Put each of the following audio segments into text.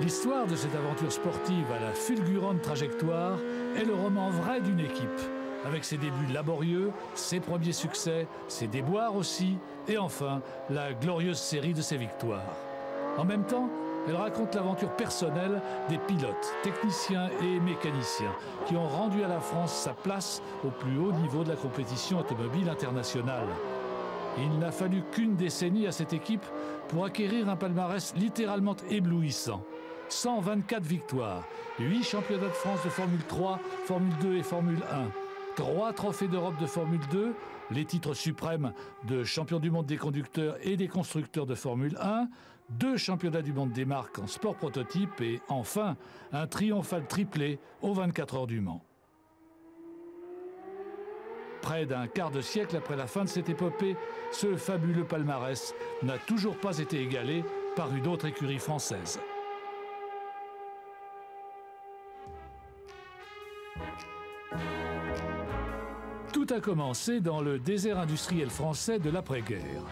L'histoire de cette aventure sportive à la fulgurante trajectoire est le roman vrai d'une équipe, avec ses débuts laborieux, ses premiers succès, ses déboires aussi, et enfin la glorieuse série de ses victoires. En même temps, elle raconte l'aventure personnelle des pilotes, techniciens et mécaniciens qui ont rendu à la France sa place au plus haut niveau de la compétition automobile internationale. Il n'a fallu qu'une décennie à cette équipe pour acquérir un palmarès littéralement éblouissant. 124 victoires, 8 championnats de France de Formule 3, Formule 2 et Formule 1, 3 trophées d'Europe de Formule 2, les titres suprêmes de champion du monde des conducteurs et des constructeurs de Formule 1, 2 championnats du monde des marques en sport prototype et enfin un triomphal triplé aux 24 heures du Mans. Près d'un quart de siècle après la fin de cette épopée, ce fabuleux palmarès n'a toujours pas été égalé par une autre écurie française. Tout a commencé dans le désert industriel français de l'après-guerre.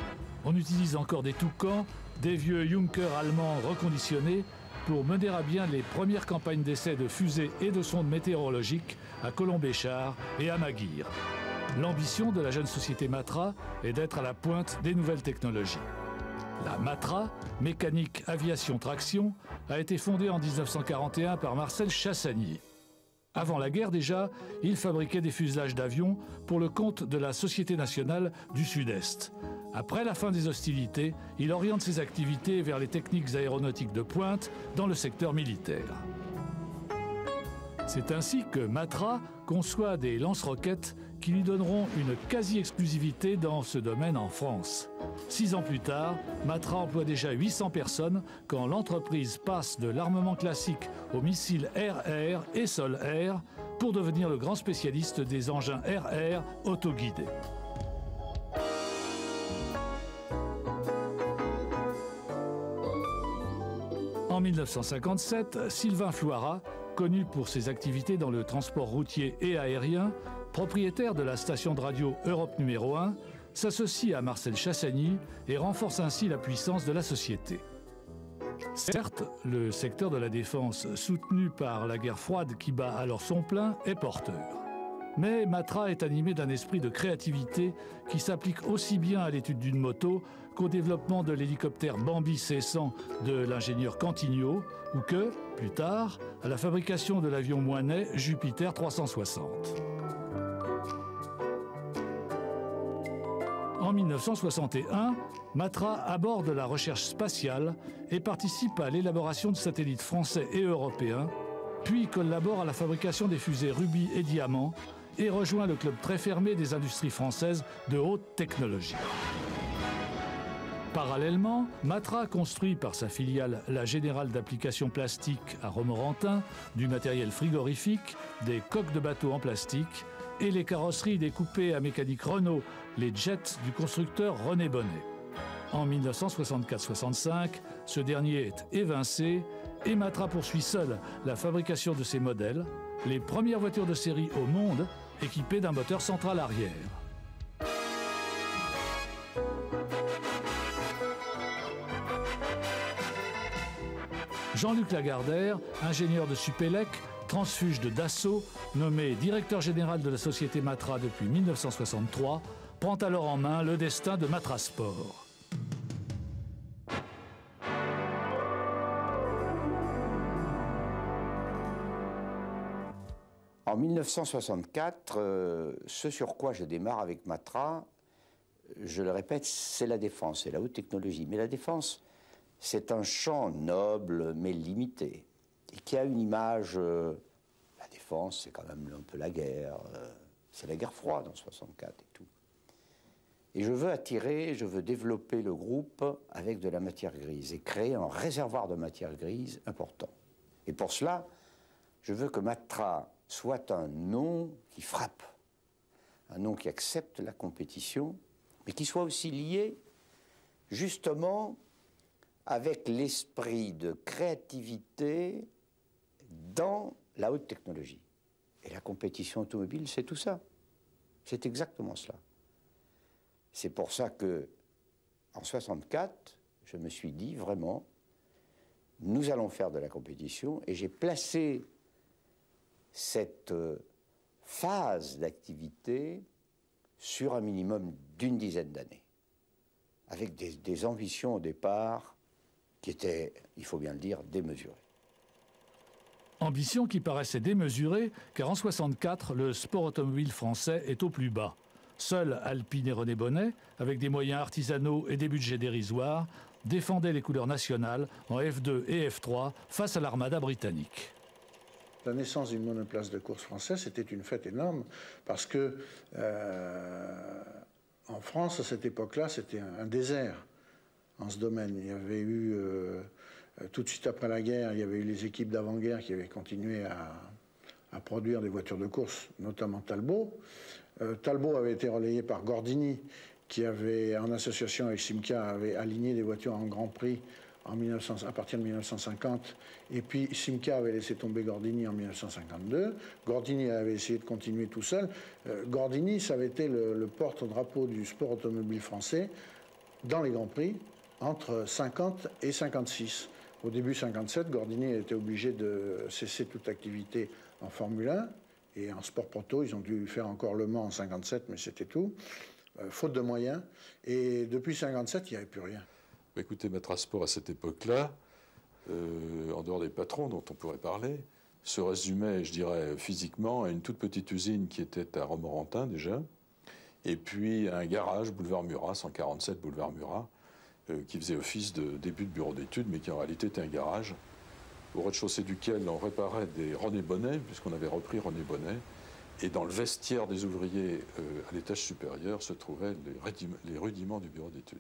On utilise encore des Toucans, des vieux Junkers allemands reconditionnés pour mener à bien les premières campagnes d'essais de fusées et de sondes météorologiques à Colombéchard et à Maguire. L'ambition de la jeune société Matra est d'être à la pointe des nouvelles technologies. La Matra, mécanique aviation traction, a été fondée en 1941 par Marcel Chassagnier. Avant la guerre déjà, il fabriquait des fuselages d'avions pour le compte de la Société nationale du Sud-Est. Après la fin des hostilités, il oriente ses activités vers les techniques aéronautiques de pointe dans le secteur militaire. C'est ainsi que Matra conçoit des lance-roquettes qui lui donneront une quasi-exclusivité dans ce domaine en France. 6 ans plus tard, Matra emploie déjà 800 personnes quand l'entreprise passe de l'armement classique aux missiles air-air et sol-air pour devenir le grand spécialiste des engins air-air autoguidés. En 1957, Sylvain Floirat, connu pour ses activités dans le transport routier et aérien, propriétaire de la station de radio Europe numéro 1, s'associe à Marcel Chassagny et renforce ainsi la puissance de la société. Certes, le secteur de la défense, soutenu par la guerre froide qui bat alors son plein, est porteur. Mais Matra est animé d'un esprit de créativité qui s'applique aussi bien à l'étude d'une moto qu'au développement de l'hélicoptère Bambi C-100 de l'ingénieur Cantigno ou que, plus tard, à la fabrication de l'avion moinet Jupiter 360. En 1961, Matra aborde la recherche spatiale et participe à l'élaboration de satellites français et européens, puis collabore à la fabrication des fusées Ruby et Diamant et rejoint le club très fermé des industries françaises de haute technologie. Parallèlement, Matra construit par sa filiale la Générale d'applications plastiques à Romorantin du matériel frigorifique, des coques de bateaux en plastique et les carrosseries des coupés à mécanique Renault, les jets du constructeur René Bonnet. En 1964-65, ce dernier est évincé et Matra poursuit seul la fabrication de ses modèles, les premières voitures de série au monde équipées d'un moteur central arrière. Jean-Luc Lagardère, ingénieur de Supélec, transfuge de Dassault, nommé directeur général de la société Matra depuis 1963, prend alors en main le destin de Matra Sport. En 1964, ce sur quoi je démarre avec Matra, je le répète, c'est la défense, c'est la haute technologie. Mais la défense, c'est un champ noble mais limité, et qui a une image... la défense, c'est quand même un peu la guerre, c'est la guerre froide en 64 et tout. Et je veux développer le groupe avec de la matière grise et créer un réservoir de matière grise important. Et pour cela, je veux que Matra soit un nom qui frappe, un nom qui accepte la compétition, mais qui soit aussi lié justement avec l'esprit de créativité dans la haute technologie. Et la compétition automobile, c'est tout ça. C'est exactement cela. C'est pour ça que, en 64, je me suis dit vraiment, nous allons faire de la compétition, et j'ai placé cette phase d'activité sur un minimum d'une dizaine d'années, avec des ambitions au départ qui étaient, il faut bien le dire, démesurées. Ambition qui paraissait démesurée, car en 1964, le sport automobile français est au plus bas. Seuls Alpine et René Bonnet, avec des moyens artisanaux et des budgets dérisoires, défendaient les couleurs nationales en F2 et F3 face à l'armada britannique. La naissance d'une monoplace de course française, c'était une fête énorme parce que en France, à cette époque-là, c'était un désert en ce domaine. Il y avait eu, tout de suite après la guerre, il y avait eu les équipes d'avant-guerre qui avaient continué à produire des voitures de course, notamment Talbot. Talbot avait été relayé par Gordini, qui avait, en association avec Simca, avait aligné des voitures en Grand Prix à partir de 1950, et puis Simca avait laissé tomber Gordini en 1952. Gordini avait essayé de continuer tout seul. Gordini, ça avait été le porte-drapeau du sport automobile français dans les Grands Prix entre 50 et 56. Au début 57, Gordini a été obligé de cesser toute activité en Formule 1, et en sport proto, ils ont dû faire encore Le Mans en 57, mais c'était tout, faute de moyens. Et depuis 57, il n'y avait plus rien. Écoutez, Matra Sport à cette époque-là, en dehors des patrons dont on pourrait parler, se résumait, je dirais, physiquement à une toute petite usine qui était à Romorantin déjà, et puis un garage, boulevard Murat, 147 boulevard Murat, qui faisait office de début de bureau d'études, mais qui en réalité était un garage, au rez-de-chaussée duquel on réparait des René Bonnet, puisqu'on avait repris René Bonnet, et dans le vestiaire des ouvriers à l'étage supérieur se trouvaient les rudiments du bureau d'études.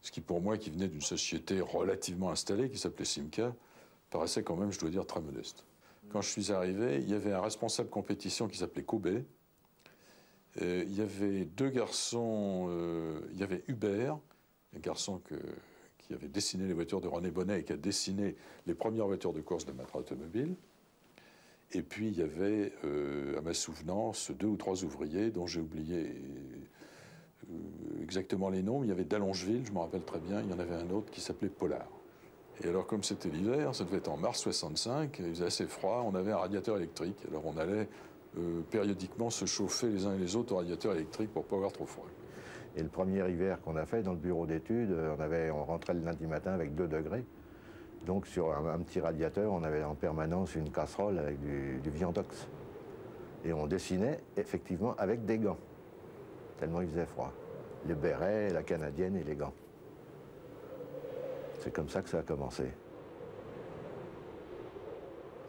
Ce qui, pour moi, qui venait d'une société relativement installée, qui s'appelait Simca, paraissait quand même, je dois dire, très modeste. Quand je suis arrivé, il y avait un responsable compétition qui s'appelait Cobet. Il y avait deux garçons, il y avait Hubert, un garçon qui avait dessiné les voitures de René Bonnet et qui a dessiné les premières voitures de course de Matra Automobile. Et puis, il y avait, à ma souvenance, deux ou trois ouvriers dont j'ai oublié exactement les noms. Il y avait d'Allongeville, je me rappelle très bien. Il y en avait un autre qui s'appelait Pollard. Et alors, comme c'était l'hiver, ça devait être en mars 65, il faisait assez froid, on avait un radiateur électrique. Alors, on allait périodiquement se chauffer les uns et les autres au radiateur électrique pour ne pas avoir trop froid. Et le premier hiver qu'on a fait dans le bureau d'études, on rentrait le lundi matin avec 2 degrés. Donc, sur un petit radiateur, on avait en permanence une casserole avec du viandox. Et on dessinait, effectivement, avec des gants, tellement il faisait froid. Le béret, la canadienne et les gants. C'est comme ça que ça a commencé.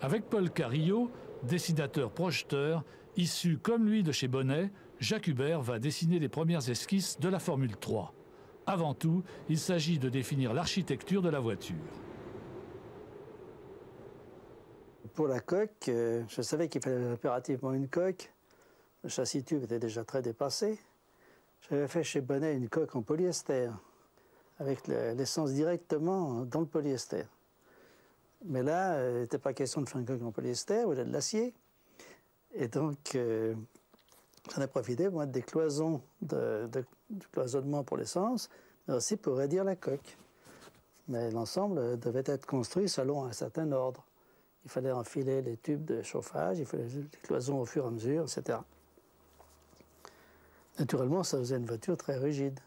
Avec Paul Carillo, dessinateur-projeteur, issu comme lui de chez Bonnet, Jacques Hubert va dessiner les premières esquisses de la Formule 3. Avant tout, il s'agit de définir l'architecture de la voiture. Pour la coque, je savais qu'il fallait impérativement une coque. Le châssis tube était déjà très dépassé. J'avais fait chez Bonnet une coque en polyester, avec l'essence directement dans le polyester. Mais là, il n'était pas question de faire une coque en polyester, ou de l'acier. Et donc, j'en ai profité pour mettre des cloisons du cloisonnement pour l'essence, mais aussi pour raidir la coque. Mais l'ensemble devait être construit selon un certain ordre. Il fallait enfiler les tubes de chauffage, il fallait les cloisons au fur et à mesure, etc. Naturellement, ça faisait une voiture très rigide.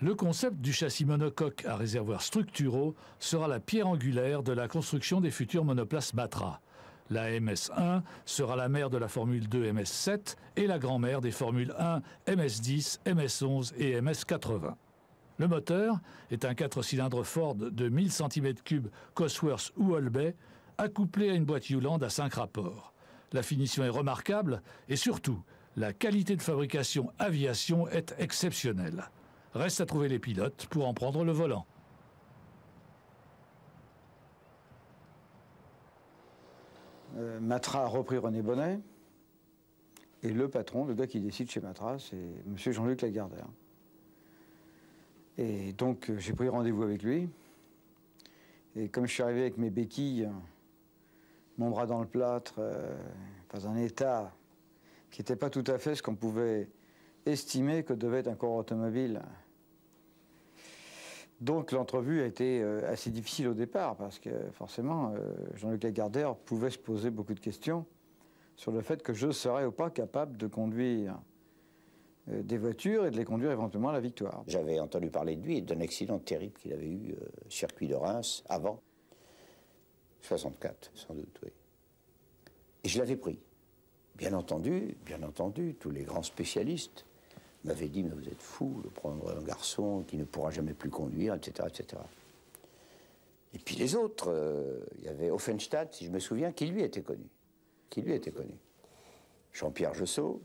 Le concept du châssis monocoque à réservoirs structuraux sera la pierre angulaire de la construction des futures monoplaces Matra. La MS1 sera la mère de la Formule 2 MS7 et la grand-mère des Formules 1 MS10, MS11 et MS80. Le moteur est un 4 cylindres Ford de 1000 cm3 Cosworth ou Holbay, accouplé à une boîte Hewland à 5 rapports. La finition est remarquable et surtout, la qualité de fabrication aviation est exceptionnelle. Reste à trouver les pilotes pour en prendre le volant. Matra a repris René Bonnet. Et le patron, le gars qui décide chez Matra, c'est M. Jean-Luc Lagardère. Et donc, j'ai pris rendez-vous avec lui. Et comme je suis arrivé avec mes béquilles, mon bras dans le plâtre, dans un état qui n'était pas tout à fait ce qu'on pouvait estimé que devait être un coureur automobile. Donc l'entrevue a été assez difficile au départ, parce que forcément, Jean-Luc Lagardère pouvait se poser beaucoup de questions sur le fait que je serais ou pas capable de conduire des voitures et de les conduire éventuellement à la victoire. J'avais entendu parler de lui et d'un accident terrible qu'il avait eu circuit de Reims avant 64, sans doute, oui. Et je l'avais pris. Bien entendu, tous les grands spécialistes m'avaient dit « mais vous êtes fou de prendre un garçon qui ne pourra jamais plus conduire, etc. etc. » Et puis les autres, il y avait Offenstadt, si je me souviens, qui lui était connu. Jean-Pierre Jeussot,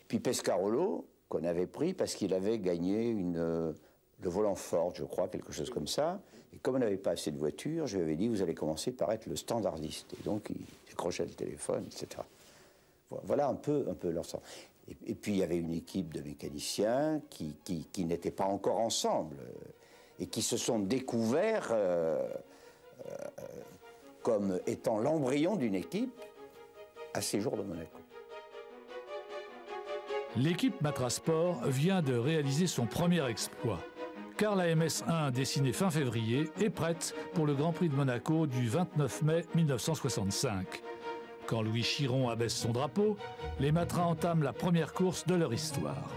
et puis Pescarolo, qu'on avait pris parce qu'il avait gagné le volant Ford, je crois, quelque chose comme ça. Et comme on n'avait pas assez de voitures, je lui avais dit, vous allez commencer par être le standardiste. Et donc, il décrochait le téléphone, etc. Voilà un peu leur sens. Et puis, il y avait une équipe de mécaniciens qui n'étaient pas encore ensemble et qui se sont découverts comme étant l'embryon d'une équipe à ces jours de Monaco. L'équipe Matra Sport vient de réaliser son premier exploit, car la MS1 dessinée fin février est prête pour le Grand Prix de Monaco du 29 mai 1965. Quand Louis Chiron abaisse son drapeau, les Matras entament la première course de leur histoire.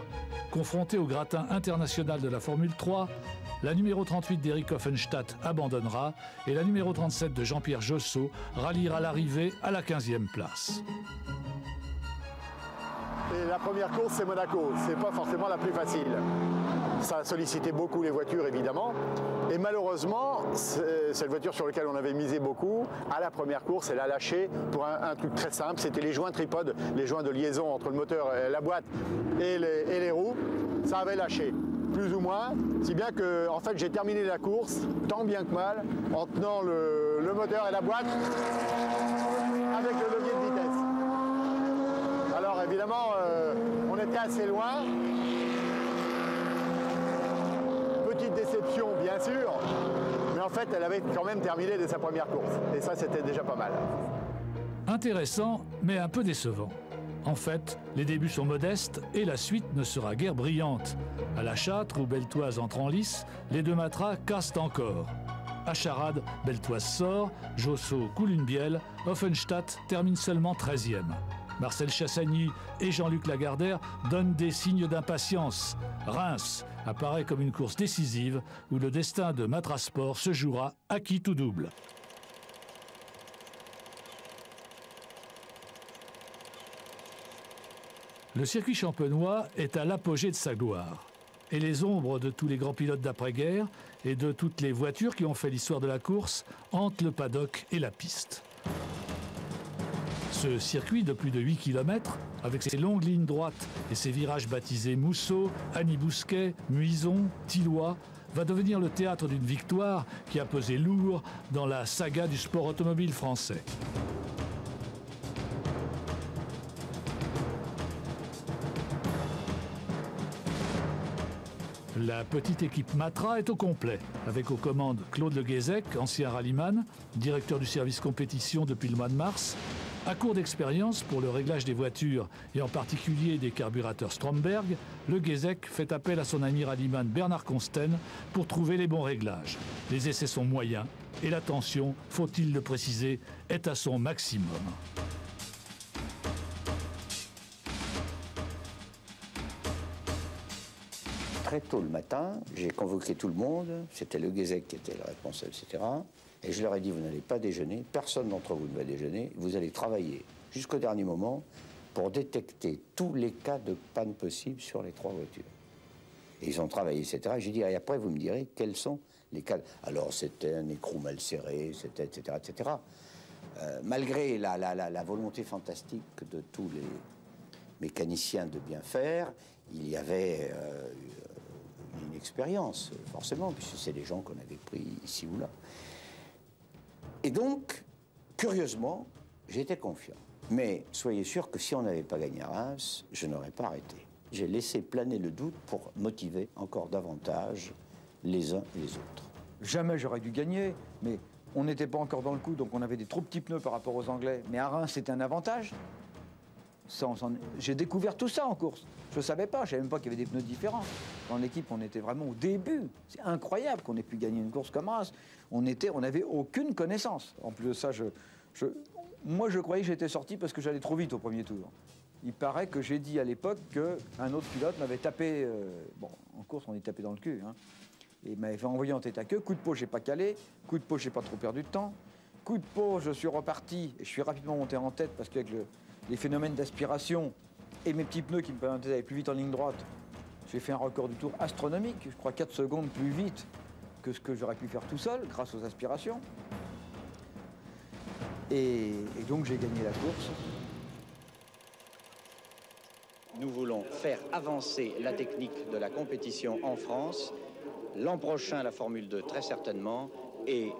Confrontés au gratin international de la Formule 3, la numéro 38 d'Eric Offenstadt abandonnera et la numéro 37 de Jean-Pierre Jeussot ralliera l'arrivée à la 15e place. Et la première course, c'est Monaco. C'est pas forcément la plus facile. Ça a sollicité beaucoup les voitures, évidemment. Et malheureusement, cette voiture sur laquelle on avait misé beaucoup, à la première course, elle a lâché pour un truc très simple. C'était les joints tripodes, les joints de liaison entre le moteur, la boîte et les roues. Ça avait lâché, plus ou moins. Si bien que, en fait, j'ai terminé la course, tant bien que mal, en tenant le moteur et la boîte avec le levier de vitesse. Alors évidemment, on était assez loin. Petite déception, bien sûr, mais en fait, elle avait quand même terminé dès sa première course. Et ça, c'était déjà pas mal. Intéressant, mais un peu décevant. En fait, les débuts sont modestes et la suite ne sera guère brillante. À la Châtre, où Beltoise entre en lice, les deux Matras cassent encore. À Charade, Beltoise sort, Jeussot coule une bielle, Offenstadt termine seulement 13e. Marcel Chassagny et Jean-Luc Lagardère donnent des signes d'impatience. Reims apparaît comme une course décisive où le destin de Matra Sport se jouera à qui tout double. Le circuit champenois est à l'apogée de sa gloire. Et les ombres de tous les grands pilotes d'après-guerre et de toutes les voitures qui ont fait l'histoire de la course hantent le paddock et la piste. Ce circuit de plus de 8 km, avec ses longues lignes droites et ses virages baptisés Mousseau, Annie-Bousquet, Muison, Thillois, va devenir le théâtre d'une victoire qui a pesé lourd dans la saga du sport automobile français. La petite équipe Matra est au complet, avec aux commandes Claude Le Guézec, ancien rallyman, directeur du service compétition depuis le mois de mars, à court d'expérience pour le réglage des voitures et en particulier des carburateurs Stromberg, Le Guézec fait appel à son ami rallyman Bernard Consten pour trouver les bons réglages. Les essais sont moyens et la tension, faut-il le préciser, est à son maximum. Très tôt le matin, j'ai convoqué tout le monde, c'était Le Guézec qui était le responsable, etc. Et je leur ai dit, vous n'allez pas déjeuner, personne d'entre vous ne va déjeuner, vous allez travailler jusqu'au dernier moment pour détecter tous les cas de panne possibles sur les 3 voitures. Et ils ont travaillé, etc. J'ai dit, et après vous me direz quels sont les cas. Alors c'était un écrou mal serré, c'était, etc., etc. Malgré la volonté fantastique de tous les mécaniciens de bien faire, il y avait une expérience, forcément, puisque c'est des gens qu'on avait pris ici ou là. Et donc, curieusement, j'étais confiant. Mais soyez sûr que si on n'avait pas gagné à Reims, je n'aurais pas arrêté. J'ai laissé planer le doute pour motiver encore davantage les uns et les autres. Jamais j'aurais dû gagner, mais on n'était pas encore dans le coup, donc on avait des trop petits pneus par rapport aux Anglais. Mais à Reims, c'était un avantage. J'ai découvert tout ça en course. Je ne savais pas, je ne savais même pas qu'il y avait des pneus différents. Dans l'équipe, on était vraiment au début. C'est incroyable qu'on ait pu gagner une course comme Reims. On n'avait aucune connaissance. En plus de ça, moi, je croyais que j'étais sorti parce que j'allais trop vite au premier tour. Il paraît que j'ai dit à l'époque qu'un autre pilote m'avait tapé... bon, en course, on est tapé dans le cul. Hein, et m'avait fait envoyer en tête à queue. Coup de peau, j'ai pas calé. Coup de peau, j'ai pas trop perdu de temps. Coup de peau, je suis reparti. Et je suis rapidement monté en tête parce qu'avec les phénomènes d'aspiration et mes petits pneus qui me permettaient d'aller plus vite en ligne droite, j'ai fait un record du tour astronomique. Je crois 4 secondes plus vite que ce que j'aurais pu faire tout seul grâce aux aspirations. Et donc, j'ai gagné la course. Nous voulons faire avancer la technique de la compétition en France. L'an prochain, la Formule 2, très certainement, et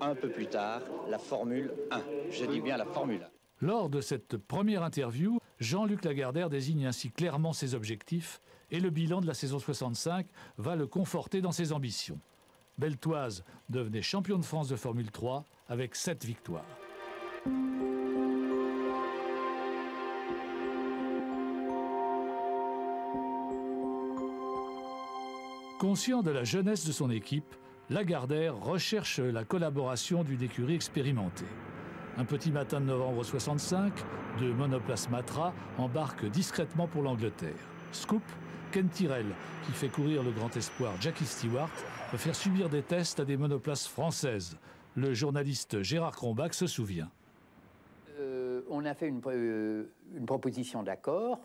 un peu plus tard, la Formule 1. Je dis bien la Formule 1. Lors de cette première interview, Jean-Luc Lagardère désigne ainsi clairement ses objectifs et le bilan de la saison 65 va le conforter dans ses ambitions. Beltoise devenait champion de France de Formule 3 avec 7 victoires. Conscient de la jeunesse de son équipe, Lagardère recherche la collaboration d'une écurie expérimentée. Un petit matin de novembre 65, deux monoplaces Matra embarquent discrètement pour l'Angleterre. Scoop, Ken Tyrrell, qui fait courir le grand espoir Jackie Stewart, va faire subir des tests à des monoplaces françaises. Le journaliste Gérard Crombach se souvient. On a fait une proposition d'accord.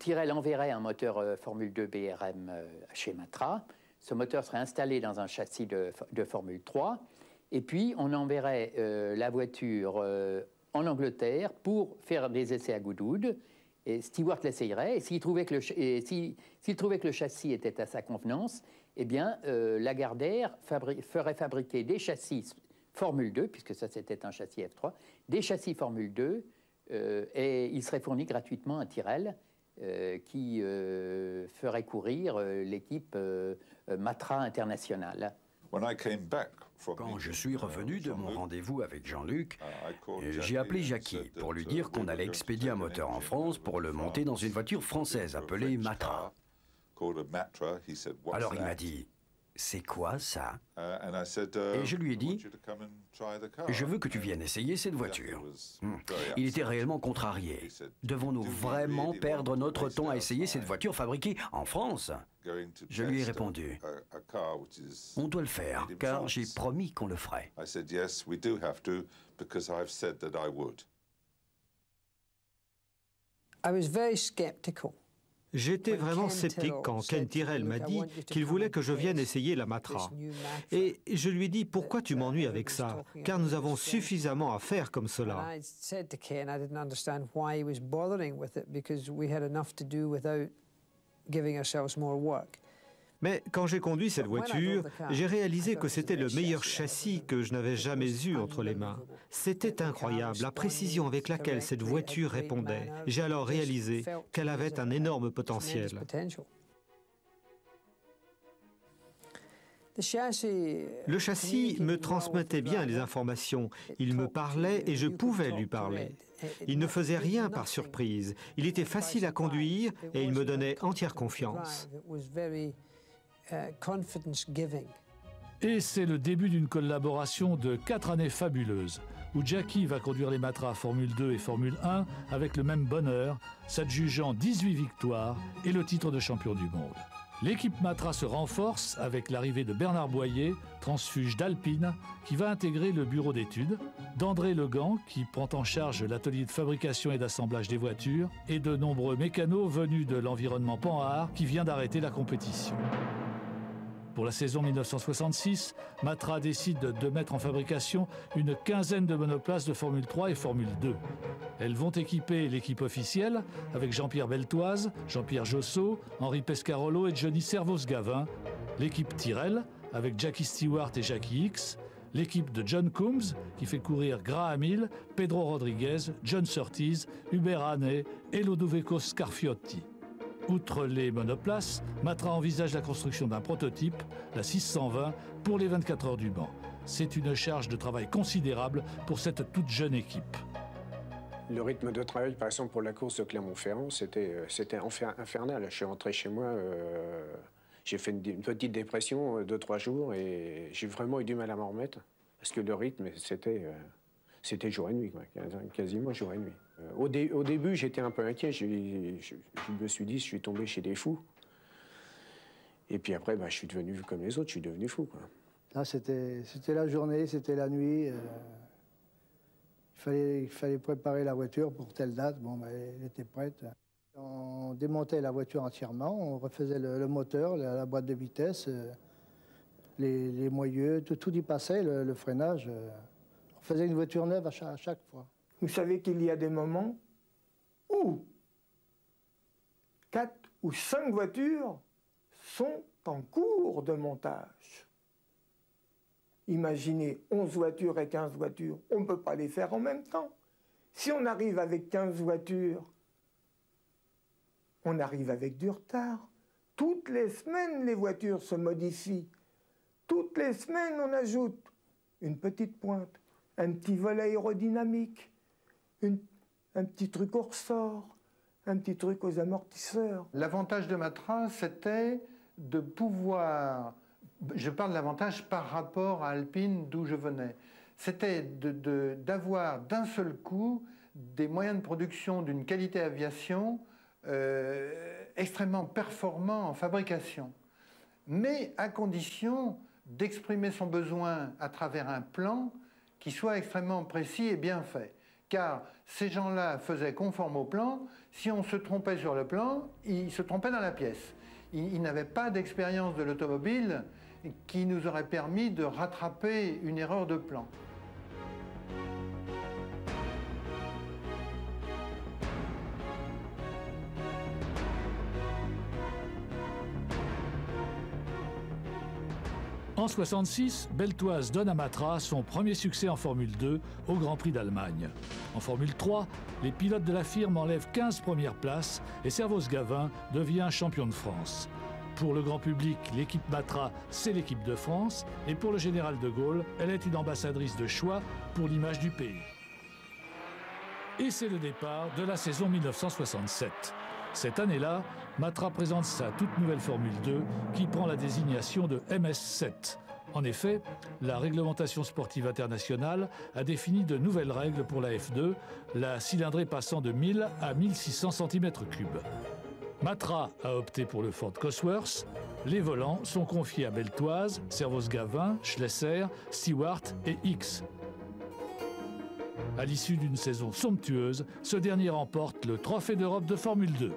Tyrrell enverrait un moteur Formule 2 BRM chez Matra. Ce moteur serait installé dans un châssis de Formule 3. Et puis, on enverrait la voiture en Angleterre pour faire des essais à Goodwood. Et Stewart l'essayerait. Et s'il trouvait que le châssis était à sa convenance, eh bien, Lagardère ferait fabriquer des châssis Formule 2, puisque ça, c'était un châssis F3, des châssis Formule 2, et il serait fourni gratuitement à Tyrrell, qui ferait courir l'équipe Matra internationale. Quand je suis revenu de mon rendez-vous avec Jean-Luc, j'ai appelé Jackie pour lui dire qu'on allait expédier un moteur en France pour le monter dans une voiture française appelée Matra. Alors il m'a dit, c'est quoi ça? Et je lui ai dit, je veux que tu viennes essayer cette voiture. Il était réellement contrarié. Devons-nous vraiment perdre notre temps à essayer cette voiture fabriquée en France? Je lui ai répondu, on doit le faire, car j'ai promis qu'on le ferait. J'étais vraiment sceptique quand Ken Tyrrell m'a dit qu'il voulait que je vienne essayer la Matra. Et je lui ai dit, pourquoi tu m'ennuies avec ça? Car nous avons suffisamment à faire comme cela. Mais quand j'ai conduit cette voiture, j'ai réalisé que c'était le meilleur châssis que je n'avais jamais eu entre les mains. C'était incroyable, la précision avec laquelle cette voiture répondait. J'ai alors réalisé qu'elle avait un énorme potentiel. Le châssis me transmettait bien les informations. Il me parlait et je pouvais lui parler. Il ne faisait rien par surprise. Il était facile à conduire et il me donnait entière confiance. Et c'est le début d'une collaboration de 4 années fabuleuses, où Jackie va conduire les Matra Formule 2 et Formule 1 avec le même bonheur, s'adjugeant 18 victoires et le titre de champion du monde. L'équipe Matra se renforce avec l'arrivée de Bernard Boyer, transfuge d'Alpine, qui va intégrer le bureau d'études, d'André Legan, qui prend en charge l'atelier de fabrication et d'assemblage des voitures, et de nombreux mécanos venus de l'environnement Panhard, qui vient d'arrêter la compétition. Pour la saison 1966, Matra décide de mettre en fabrication une quinzaine de monoplaces de Formule 3 et Formule 2. Elles vont équiper l'équipe officielle avec Jean-Pierre Beltoise, Jean-Pierre Josso, Henri Pescarolo et Johnny Servos-Gavin, l'équipe Tyrrell avec Jackie Stewart et Jackie Hicks, l'équipe de John Coombs qui fait courir Graham Hill, Pedro Rodriguez, John Surtees, Hubert Hannay et Lodovico Scarfiotti. Outre les monoplaces, Matra envisage la construction d'un prototype, la 620, pour les 24 heures du Mans. C'est une charge de travail considérable pour cette toute jeune équipe. Le rythme de travail, par exemple, pour la course de Clermont-Ferrand, c'était infernal. Je suis rentré chez moi, j'ai fait une petite dépression 2-3 jours et j'ai vraiment eu du mal à m'en remettre. Parce que le rythme, c'était jour et nuit, quoi, quasiment jour et nuit. Au début, j'étais un peu inquiet. Je me suis dit, je suis tombé chez des fous. Et puis après, je suis devenu comme les autres, je suis devenu fou, quoi. Là, c'était la journée, c'était la nuit. Il fallait préparer la voiture pour telle date. Bon, elle était prête. On démontait la voiture entièrement, on refaisait le moteur, la boîte de vitesse, les moyeux, tout y passait, le freinage. On faisait une voiture neuve à chaque fois. Vous savez qu'il y a des moments où 4 ou 5 voitures sont en cours de montage. Imaginez 11 voitures et 15 voitures, on ne peut pas les faire en même temps. Si on arrive avec 15 voitures, on arrive avec du retard. Toutes les semaines, les voitures se modifient. Toutes les semaines, on ajoute une petite pointe, un petit volet aérodynamique, un petit truc au ressort, un petit truc aux amortisseurs. L'avantage de Matra, c'était de pouvoir... Je parle de l'avantage par rapport à Alpine, d'où je venais. C'était d'avoir d'un seul coup des moyens de production d'une qualité aviation extrêmement performants en fabrication, mais à condition d'exprimer son besoin à travers un plan qui soit extrêmement précis et bien fait. Car ces gens-là faisaient conforme au plan. Si on se trompait sur le plan, ils se trompaient dans la pièce. Ils n'avaient pas d'expérience de l'automobile qui nous aurait permis de rattraper une erreur de plan. En 1966, Beltoise donne à Matra son premier succès en Formule 2 au Grand Prix d'Allemagne. En Formule 3, les pilotes de la firme enlèvent 15 premières places et Servoz-Gavin devient champion de France. Pour le grand public, l'équipe Matra, c'est l'équipe de France, et pour le général de Gaulle, elle est une ambassadrice de choix pour l'image du pays. Et c'est le départ de la saison 1967. Cette année-là, Matra présente sa toute nouvelle Formule 2 qui prend la désignation de MS7. En effet, la réglementation sportive internationale a défini de nouvelles règles pour la F2, la cylindrée passant de 1000 à 1600 cm3. Matra a opté pour le Ford Cosworth. Les volants sont confiés à Beltoise, Servoz-Gavin, Schlesser, Stewart et X. À l'issue d'une saison somptueuse, ce dernier remporte le Trophée d'Europe de Formule 2.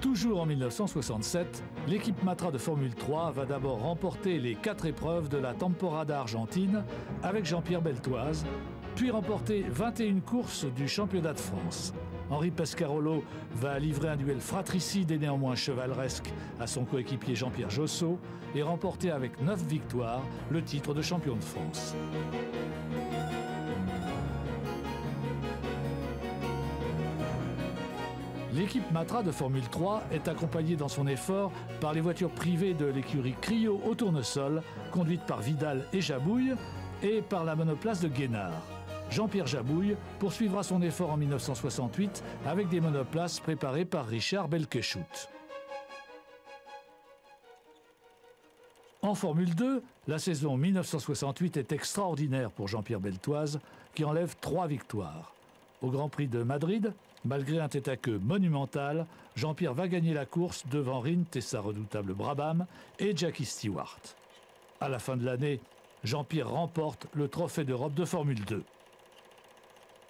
Toujours en 1967, l'équipe Matra de Formule 3 va d'abord remporter les 4 épreuves de la Temporada Argentine avec Jean-Pierre Beltoise, puis remporter 21 courses du championnat de France. Henri Pescarolo va livrer un duel fratricide et néanmoins chevaleresque à son coéquipier Jean-Pierre Josso et remporter avec 9 victoires le titre de champion de France. L'équipe Matra de Formule 3 est accompagnée dans son effort par les voitures privées de l'écurie Cryo au tournesol, conduite par Vidal et Jabouille, et par la monoplace de Guénard. Jean-Pierre Jabouille poursuivra son effort en 1968 avec des monoplaces préparées par Richard Belkeshout. En Formule 2, la saison 1968 est extraordinaire pour Jean-Pierre Beltoise, qui enlève 3 victoires. Au Grand Prix de Madrid, malgré un tête-à-queue monumental, Jean-Pierre va gagner la course devant Rindt et sa redoutable Brabham et Jackie Stewart. À la fin de l'année, Jean-Pierre remporte le Trophée d'Europe de Formule 2.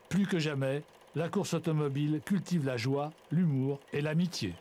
Plus que jamais, la course automobile cultive la joie, l'humour et l'amitié.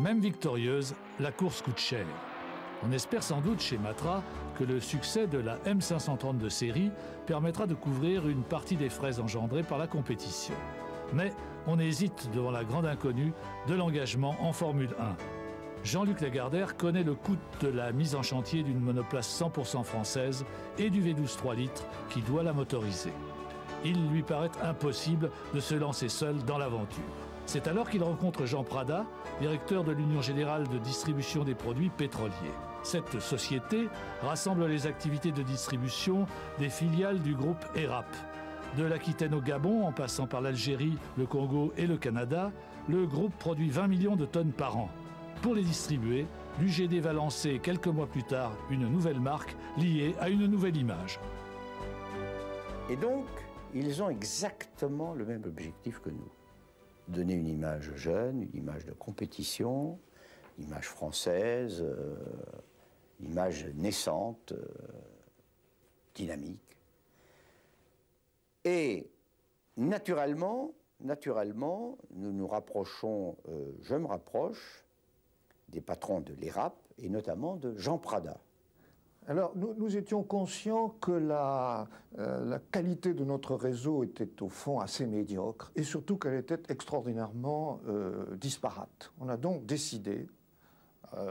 Même victorieuse, la course coûte cher. On espère sans doute chez Matra que le succès de la M530 de série permettra de couvrir une partie des frais engendrés par la compétition. Mais on hésite devant la grande inconnue de l'engagement en Formule 1. Jean-Luc Lagardère connaît le coût de la mise en chantier d'une monoplace 100% française et du V12 3 litres qui doit la motoriser. Il lui paraît impossible de se lancer seul dans l'aventure. C'est alors qu'il rencontre Jean Prada, directeur de l'Union Générale de Distribution des Produits Pétroliers. Cette société rassemble les activités de distribution des filiales du groupe ERAP. De l'Aquitaine au Gabon, en passant par l'Algérie, le Congo et le Canada, le groupe produit 20 millions de tonnes par an. Pour les distribuer, l'UGD va lancer quelques mois plus tard une nouvelle marque liée à une nouvelle image. Et donc, ils ont exactement le même objectif que nous. Donner une image jeune, une image de compétition, une image française, une image naissante, dynamique. Et naturellement, nous nous rapprochons, je me rapproche des patrons de l'ERAP et notamment de Jean Prada. Alors, nous étions conscients que la qualité de notre réseau était au fond assez médiocre et surtout qu'elle était extraordinairement disparate. On a donc décidé,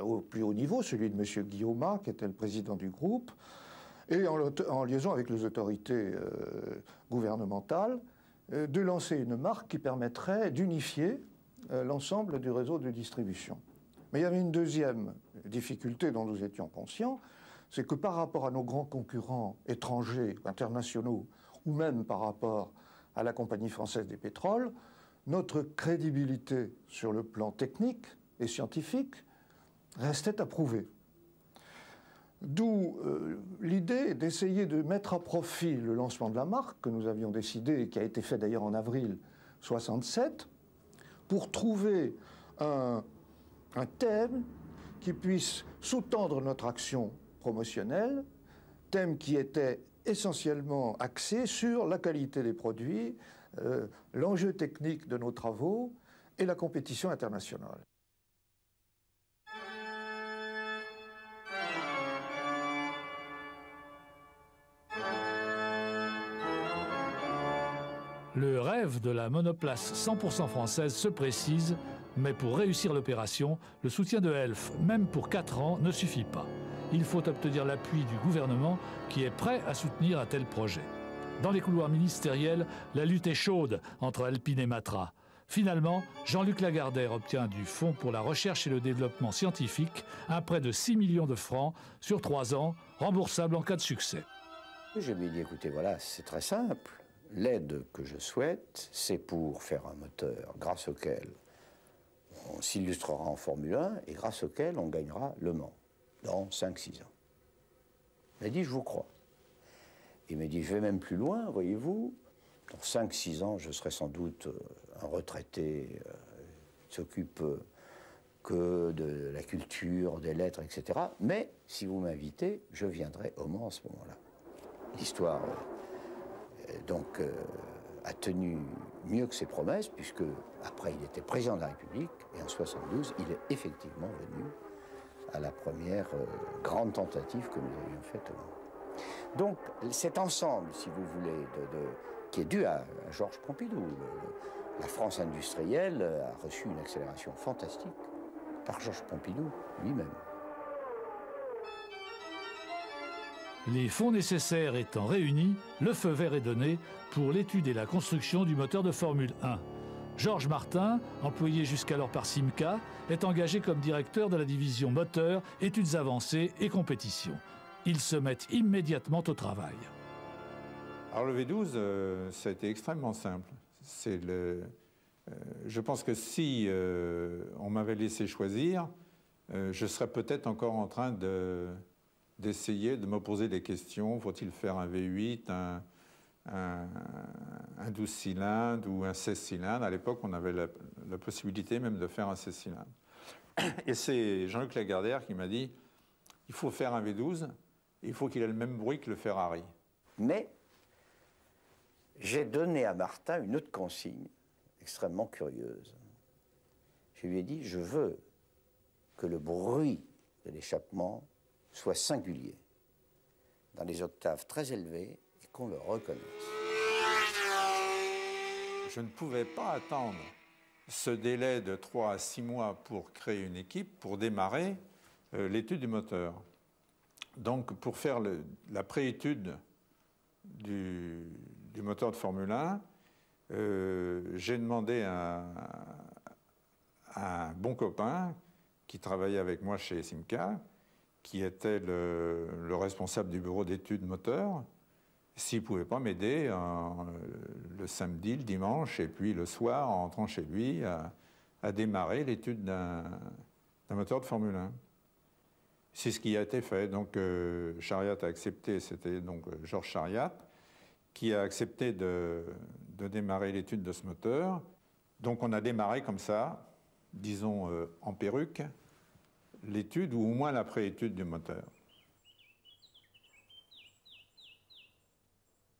au plus haut niveau, celui de M. Guillaumat, qui était le président du groupe, et en liaison avec les autorités gouvernementales, de lancer une marque qui permettrait d'unifier l'ensemble du réseau de distribution. Mais il y avait une deuxième difficulté dont nous étions conscients, c'est que par rapport à nos grands concurrents étrangers, internationaux, ou même par rapport à la Compagnie française des pétroles, notre crédibilité sur le plan technique et scientifique restait à prouver. D'où l'idée d'essayer de mettre à profit le lancement de la marque, que nous avions décidé, et qui a été fait d'ailleurs en avril 1967, pour trouver un thème qui puisse sous-tendre notre action promotionnel, thème qui était essentiellement axé sur la qualité des produits, l'enjeu technique de nos travaux et la compétition internationale. Le rêve de la monoplace 100% française se précise, mais pour réussir l'opération, le soutien de Elf, même pour 4 ans, ne suffit pas. Il faut obtenir l'appui du gouvernement qui est prêt à soutenir un tel projet. Dans les couloirs ministériels, la lutte est chaude entre Alpine et Matra. Finalement, Jean-Luc Lagardère obtient du Fonds pour la recherche et le développement scientifique un prêt de 6 millions de francs sur 3 ans, remboursable en cas de succès. Je lui ai dit, écoutez, voilà, c'est très simple. L'aide que je souhaite, c'est pour faire un moteur grâce auquel on s'illustrera en Formule 1 et grâce auquel on gagnera Le Mans dans 5-6 ans. Il m'a dit, je vous crois. Il m'a dit, je vais même plus loin, voyez-vous. Dans 5-6 ans, je serai sans doute un retraité qui s'occupe que de la culture, des lettres, etc. Mais si vous m'invitez, je viendrai au Mans à ce moment-là. L'histoire, donc, a tenu mieux que ses promesses, puisque après, il était président de la République, et en 1972, il est effectivement venu à la première grande tentative que nous avions faite. Donc cet ensemble, si vous voulez, qui est dû à Georges Pompidou, la France industrielle a reçu une accélération fantastique par Georges Pompidou lui-même. Les fonds nécessaires étant réunis, le feu vert est donné pour l'étude et la construction du moteur de Formule 1. Georges Martin, employé jusqu'alors par Simca, est engagé comme directeur de la division moteur, études avancées et compétition. Ils se mettent immédiatement au travail. Alors le V12, ça a été extrêmement simple. Je pense que si on m'avait laissé choisir, je serais peut-être encore en train d'essayer de me poser des questions. Faut-il faire un V8, un 12 cylindres ou un 16 cylindres? À l'époque, on avait la possibilité même de faire un 16 cylindres. Et c'est Jean-Luc Lagardère qui m'a dit, il faut faire un V12, il faut qu'il ait le même bruit que le Ferrari. Mais j'ai donné à Martin une autre consigne extrêmement curieuse. Je lui ai dit, je veux que le bruit de l'échappement soit singulier, dans des octaves très élevées, et qu'on le reconnaisse. Je ne pouvais pas attendre ce délai de 3 à 6 mois pour créer une équipe, pour démarrer l'étude du moteur. Donc, pour faire la préétude du moteur de Formule 1, j'ai demandé à un bon copain qui travaillait avec moi chez Simca, qui était le responsable du bureau d'études moteur, s'il ne pouvait pas m'aider le samedi, le dimanche, et puis le soir, en rentrant chez lui, à démarrer l'étude d'un moteur de Formule 1. C'est ce qui a été fait. Donc Chariat a accepté, c'était donc Georges Chariat, qui a accepté de démarrer l'étude de ce moteur. Donc on a démarré comme ça, disons en perruque, l'étude ou au moins la préétude du moteur.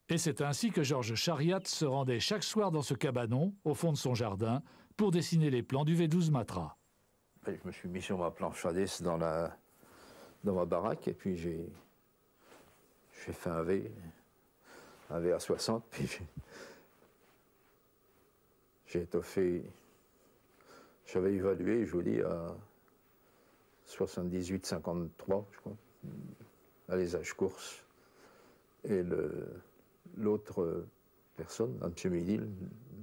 Et c'est ainsi que Georges Chariat se rendait chaque soir dans ce cabanon, au fond de son jardin, pour dessiner les plans du V12 Matra. Je me suis mis sur ma planche à dessin dans ma baraque, et puis j'ai fait un V à 60, puis j'ai étoffé, j'avais évalué, je vous dis, à 78-53, je crois, à l'ésage course. Et l'autre personne, M.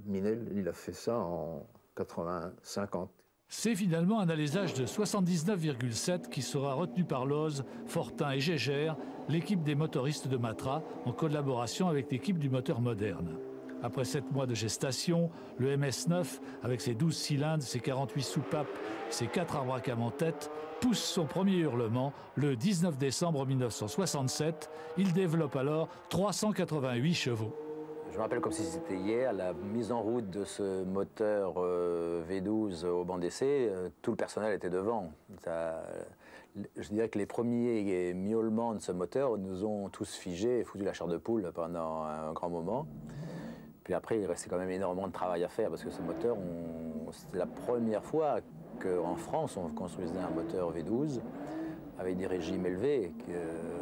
Minel, il a fait ça en 80-50. C'est finalement un alésage de 79,7 qui sera retenu par Loz, Fortin et Gégère, l'équipe des motoristes de Matra, en collaboration avec l'équipe du moteur moderne. Après 7 mois de gestation, le MS9, avec ses 12 cylindres, ses 48 soupapes, ses 4 arbres à cam en tête, pousse son premier hurlement le 19 décembre 1967. Il développe alors 388 chevaux. Je me rappelle comme si c'était hier, la mise en route de ce moteur V12 au banc d'essai, tout le personnel était devant. Je dirais que les premiers miaulements de ce moteur nous ont tous figés et foutu la chair de poule pendant un grand moment. Puis après, il restait quand même énormément de travail à faire parce que ce moteur, c'était la première fois qu'en France, on construisait un moteur V12 avec des régimes élevés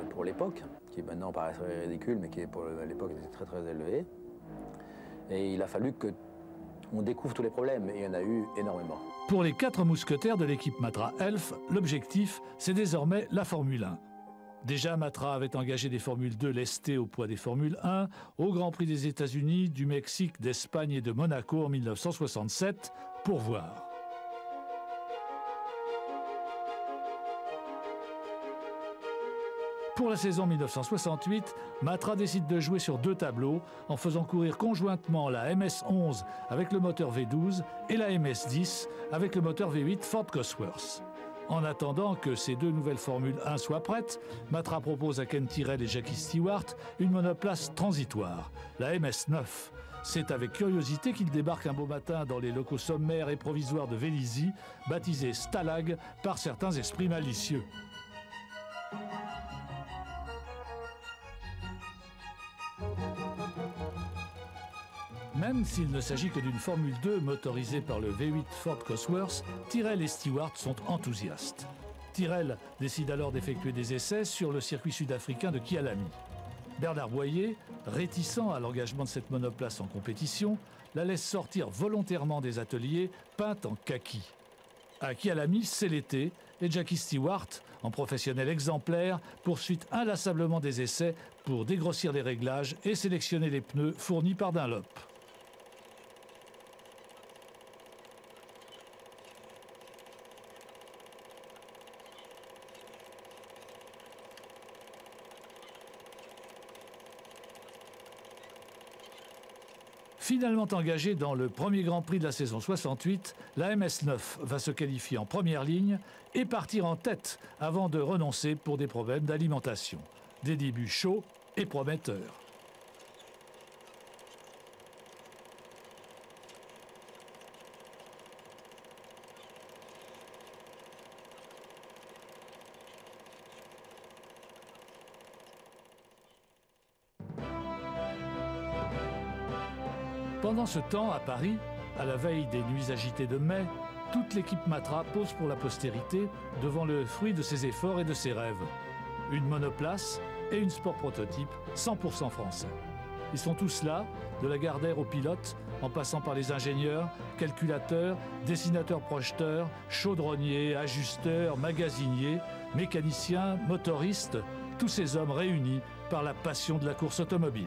pour l'époque, qui maintenant paraît ridicule, mais qui pour l'époque était très très élevé. Et il a fallu qu'on découvre tous les problèmes, et il y en a eu énormément. Pour les 4 mousquetaires de l'équipe Matra Elf, l'objectif, c'est désormais la Formule 1. Déjà, Matra avait engagé des Formules 2 lestées au poids des Formules 1 au Grand Prix des États-Unis, du Mexique, d'Espagne et de Monaco en 1967, pour voir. Pour la saison 1968, Matra décide de jouer sur 2 tableaux en faisant courir conjointement la MS11 avec le moteur V12 et la MS10 avec le moteur V8 Ford Cosworth. En attendant que ces 2 nouvelles Formules 1 soient prêtes, Matra propose à Ken Tyrrell et Jackie Stewart une monoplace transitoire, la MS9. C'est avec curiosité qu'il débarque un beau matin dans les locaux sommaires et provisoires de Vélizy, baptisés Stalag par certains esprits malicieux. Même s'il ne s'agit que d'une Formule 2 motorisée par le V8 Ford Cosworth, Tyrrell et Stewart sont enthousiastes. Tyrrell décide alors d'effectuer des essais sur le circuit sud-africain de Kyalami. Bernard Boyer, réticent à l'engagement de cette monoplace en compétition, la laisse sortir volontairement des ateliers peinte en kaki. À Kyalami, c'est l'été, et Jackie Stewart, en professionnel exemplaire, poursuit inlassablement des essais pour dégrossir les réglages et sélectionner les pneus fournis par Dunlop. Finalement engagée dans le premier Grand Prix de la saison 68, la MS9 va se qualifier en première ligne et partir en tête avant de renoncer pour des problèmes d'alimentation. Des débuts chauds et prometteurs. Pendant ce temps, à Paris, à la veille des nuits agitées de mai, toute l'équipe Matra pose pour la postérité devant le fruit de ses efforts et de ses rêves. Une monoplace et une sport prototype 100% français. Ils sont tous là, de la Gardère aux pilotes, en passant par les ingénieurs, calculateurs, dessinateurs projeteurs, chaudronniers, ajusteurs, magasiniers, mécaniciens, motoristes, tous ces hommes réunis par la passion de la course automobile.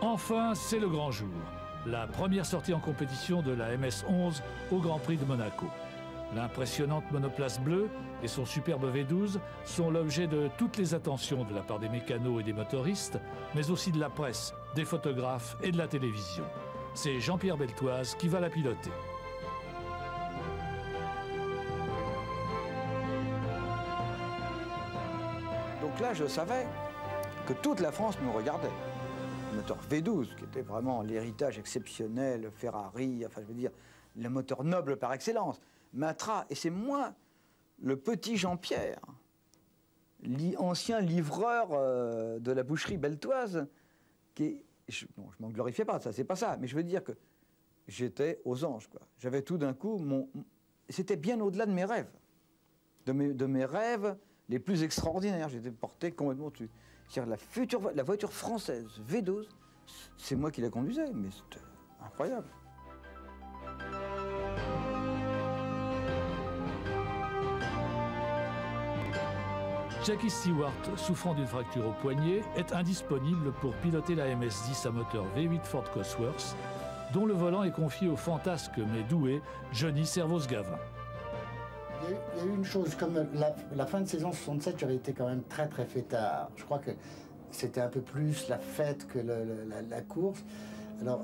Enfin, c'est le grand jour. La première sortie en compétition de la MS11 au Grand Prix de Monaco. L'impressionnante monoplace bleue et son superbe V12 sont l'objet de toutes les attentions de la part des mécanos et des motoristes, mais aussi de la presse, des photographes et de la télévision. C'est Jean-Pierre Beltoise qui va la piloter. Donc là, je savais que toute la France me regardait. Le moteur V12, qui était vraiment l'héritage exceptionnel, Ferrari, enfin je veux dire, le moteur noble par excellence. Matra, et c'est moi, le petit Jean-Pierre, ancien livreur de la boucherie beltoise, qui je m'en glorifiais pas, ça c'est pas ça, mais je veux dire que j'étais aux anges, quoi. J'avais tout d'un coup, c'était bien au-delà de mes rêves, de mes rêves les plus extraordinaires. J'étais porté complètement dessus. La voiture française V12, c'est moi qui la conduisais, mais c'était incroyable. Jackie Stewart, souffrant d'une fracture au poignet, est indisponible pour piloter la MS10 à moteur V8 Ford Cosworth, dont le volant est confié au fantasque mais doué Johnny Servoz-Gavin. Il y a eu une chose, comme la fin de saison 67, j'avais été quand même très fêtard. Je crois que c'était un peu plus la fête que la course. Alors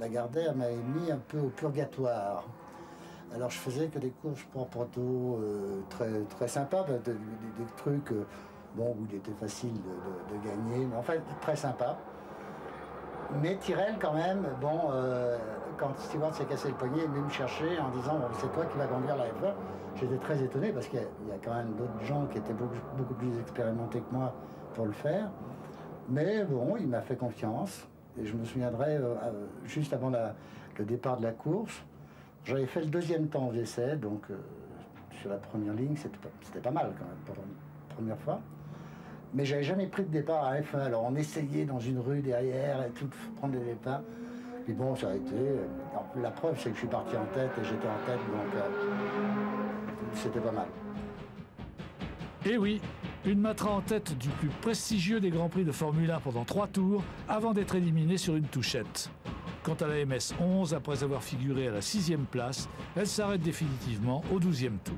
la Gardère m'avait mis un peu au purgatoire. Alors je faisais que des courses pour proto très sympas, des trucs bon, où il était facile de gagner, mais enfin très sympa. Mais Tyrrell quand même, bon, quand Stewart s'est cassé le poignet, il est venu me chercher en disant bon, c'est toi qui vas conduire la F1. J'étais très étonné parce qu'il y a quand même d'autres gens qui étaient beaucoup plus expérimentés que moi pour le faire. Mais bon, il m'a fait confiance. Et je me souviendrai, juste avant le départ de la course, j'avais fait le deuxième temps aux essais, donc sur la première ligne, c'était pas mal quand même pour la première fois. Mais j'avais jamais pris de départ à F1. Alors on essayait dans une rue derrière et tout, prendre des départs. Puis bon, ça a été... Alors, la preuve, c'est que je suis parti en tête et j'étais en tête, donc c'était pas mal. Et oui, une Matra en tête du plus prestigieux des Grands Prix de Formule 1 pendant 3 tours, avant d'être éliminé sur une touchette. Quant à la MS11, après avoir figuré à la 6e place, elle s'arrête définitivement au 12e tour.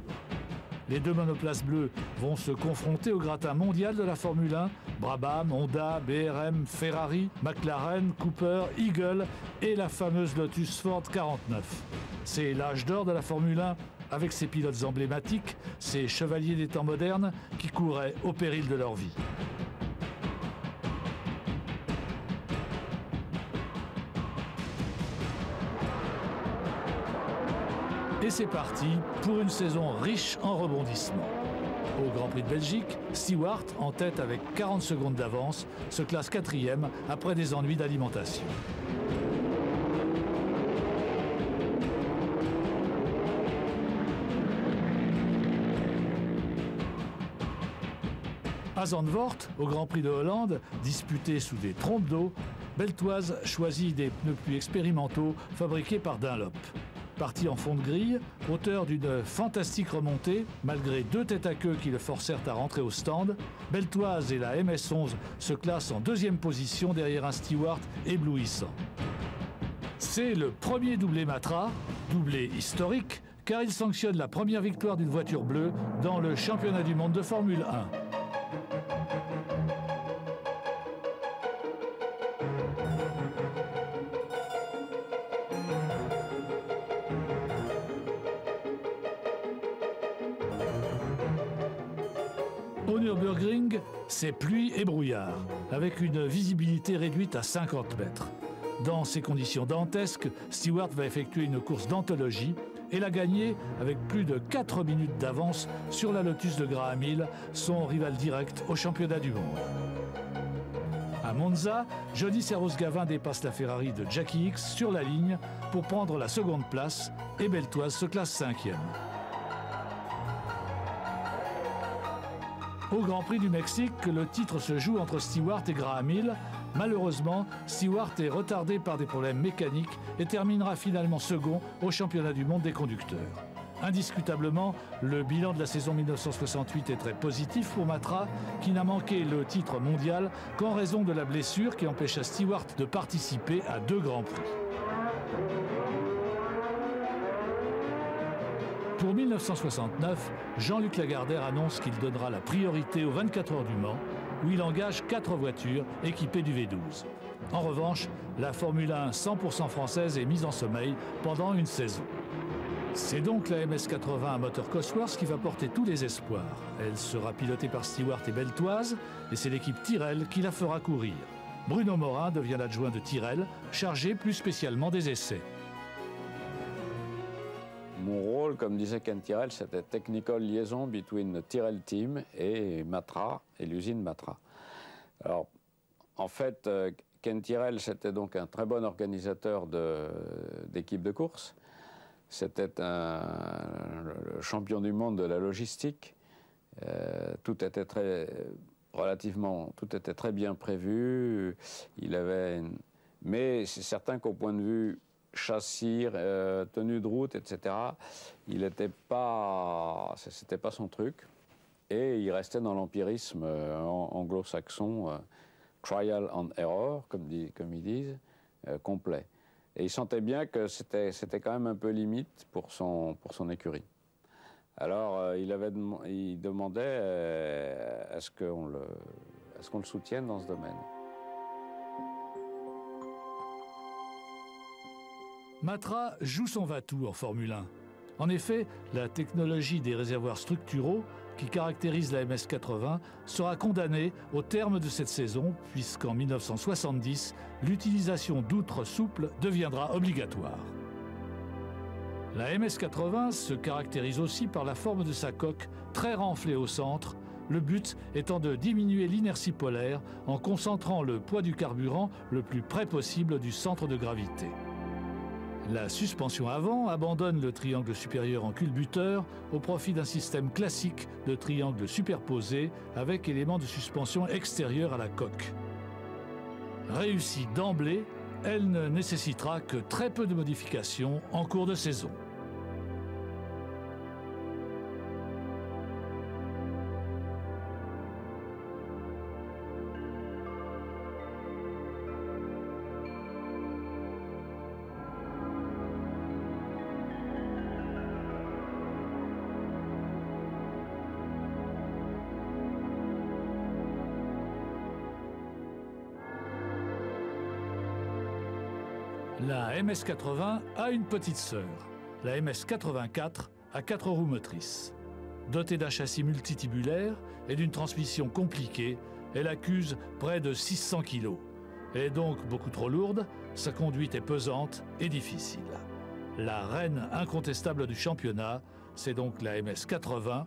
les deux monoplaces bleues vont se confronter au gratin mondial de la Formule 1. Brabham, Honda, BRM, Ferrari, McLaren, Cooper, Eagle et la fameuse Lotus Ford 49. C'est l'âge d'or de la Formule 1 avec ses pilotes emblématiques, ces chevaliers des temps modernes qui couraient au péril de leur vie. Et c'est parti pour une saison riche en rebondissements. Au Grand Prix de Belgique, Stewart, en tête avec 40 secondes d'avance, se classe 4e après des ennuis d'alimentation. À Zandvoort, au Grand Prix de Hollande, disputé sous des trompes d'eau, Beltoise choisit des pneus plus expérimentaux fabriqués par Dunlop. Parti en fond de grille, auteur d'une fantastique remontée, malgré deux têtes à queue qui le forcèrent à rentrer au stand, Beltoise et la MS11 se classent en deuxième position derrière un Stewart éblouissant. C'est le premier doublé Matra, doublé historique, car il sanctionne la première victoire d'une voiture bleue dans le championnat du monde de Formule 1. Au Nürburgring, c'est pluie et brouillard, avec une visibilité réduite à 50 mètres. Dans ces conditions dantesques, Stewart va effectuer une course d'anthologie et la gagner avec plus de 4 minutes d'avance sur la Lotus de Graham Hill, son rival direct au championnat du monde. À Monza, Johnny Servoz-Gavin dépasse la Ferrari de Jackie Hicks sur la ligne pour prendre la seconde place et Beltoise se classe 5e. Au Grand Prix du Mexique, le titre se joue entre Stewart et Graham Hill. Malheureusement, Stewart est retardé par des problèmes mécaniques et terminera finalement second au championnat du monde des conducteurs. Indiscutablement, le bilan de la saison 1968 est très positif pour Matra, qui n'a manqué le titre mondial qu'en raison de la blessure qui empêcha Stewart de participer à 2 Grands Prix. Pour 1969, Jean-Luc Lagardère annonce qu'il donnera la priorité aux 24 heures du Mans, où il engage 4 voitures équipées du V12. En revanche, la Formule 1 100% française est mise en sommeil pendant une saison. C'est donc la MS80 à moteur Cosworth qui va porter tous les espoirs. Elle sera pilotée par Stewart et Beltoise, et c'est l'équipe Tyrrell qui la fera courir. Bruno Morin devient l'adjoint de Tyrrell, chargé plus spécialement des essais. Mon rôle, comme disait Ken Tyrrell, c'était technical liaison between the Tyrrell team et Matra, et l'usine Matra. Alors, en fait, Ken Tyrrell, c'était donc un très bon organisateur d'équipes de course. C'était le champion du monde de la logistique. Tout était très bien prévu. Mais c'est certain qu'au point de vue châssis, tenue de route, etc., c'était pas son truc. Et il restait dans l'empirisme anglo-saxon, trial and error, comme ils disent, complet. Et il sentait bien que c'était quand même un peu limite pour son écurie. Alors il demandait à ce qu'on le soutienne dans ce domaine. Matra joue son va-tout en Formule 1. En effet, la technologie des réservoirs structuraux qui caractérise la MS80 sera condamnée au terme de cette saison, puisqu'en 1970, l'utilisation d'outres souples deviendra obligatoire. La MS80 se caractérise aussi par la forme de sa coque très renflée au centre, le but étant de diminuer l'inertie polaire en concentrant le poids du carburant le plus près possible du centre de gravité. La suspension avant abandonne le triangle supérieur en culbuteur au profit d'un système classique de triangle superposé avec éléments de suspension extérieurs à la coque. Réussie d'emblée, elle ne nécessitera que très peu de modifications en cours de saison. La MS-80 a une petite sœur, la MS-84 à 4 roues motrices. Dotée d'un châssis multitubulaire et d'une transmission compliquée, elle accuse près de 600 kg. Elle est donc beaucoup trop lourde, sa conduite est pesante et difficile. La reine incontestable du championnat, c'est donc la MS-80.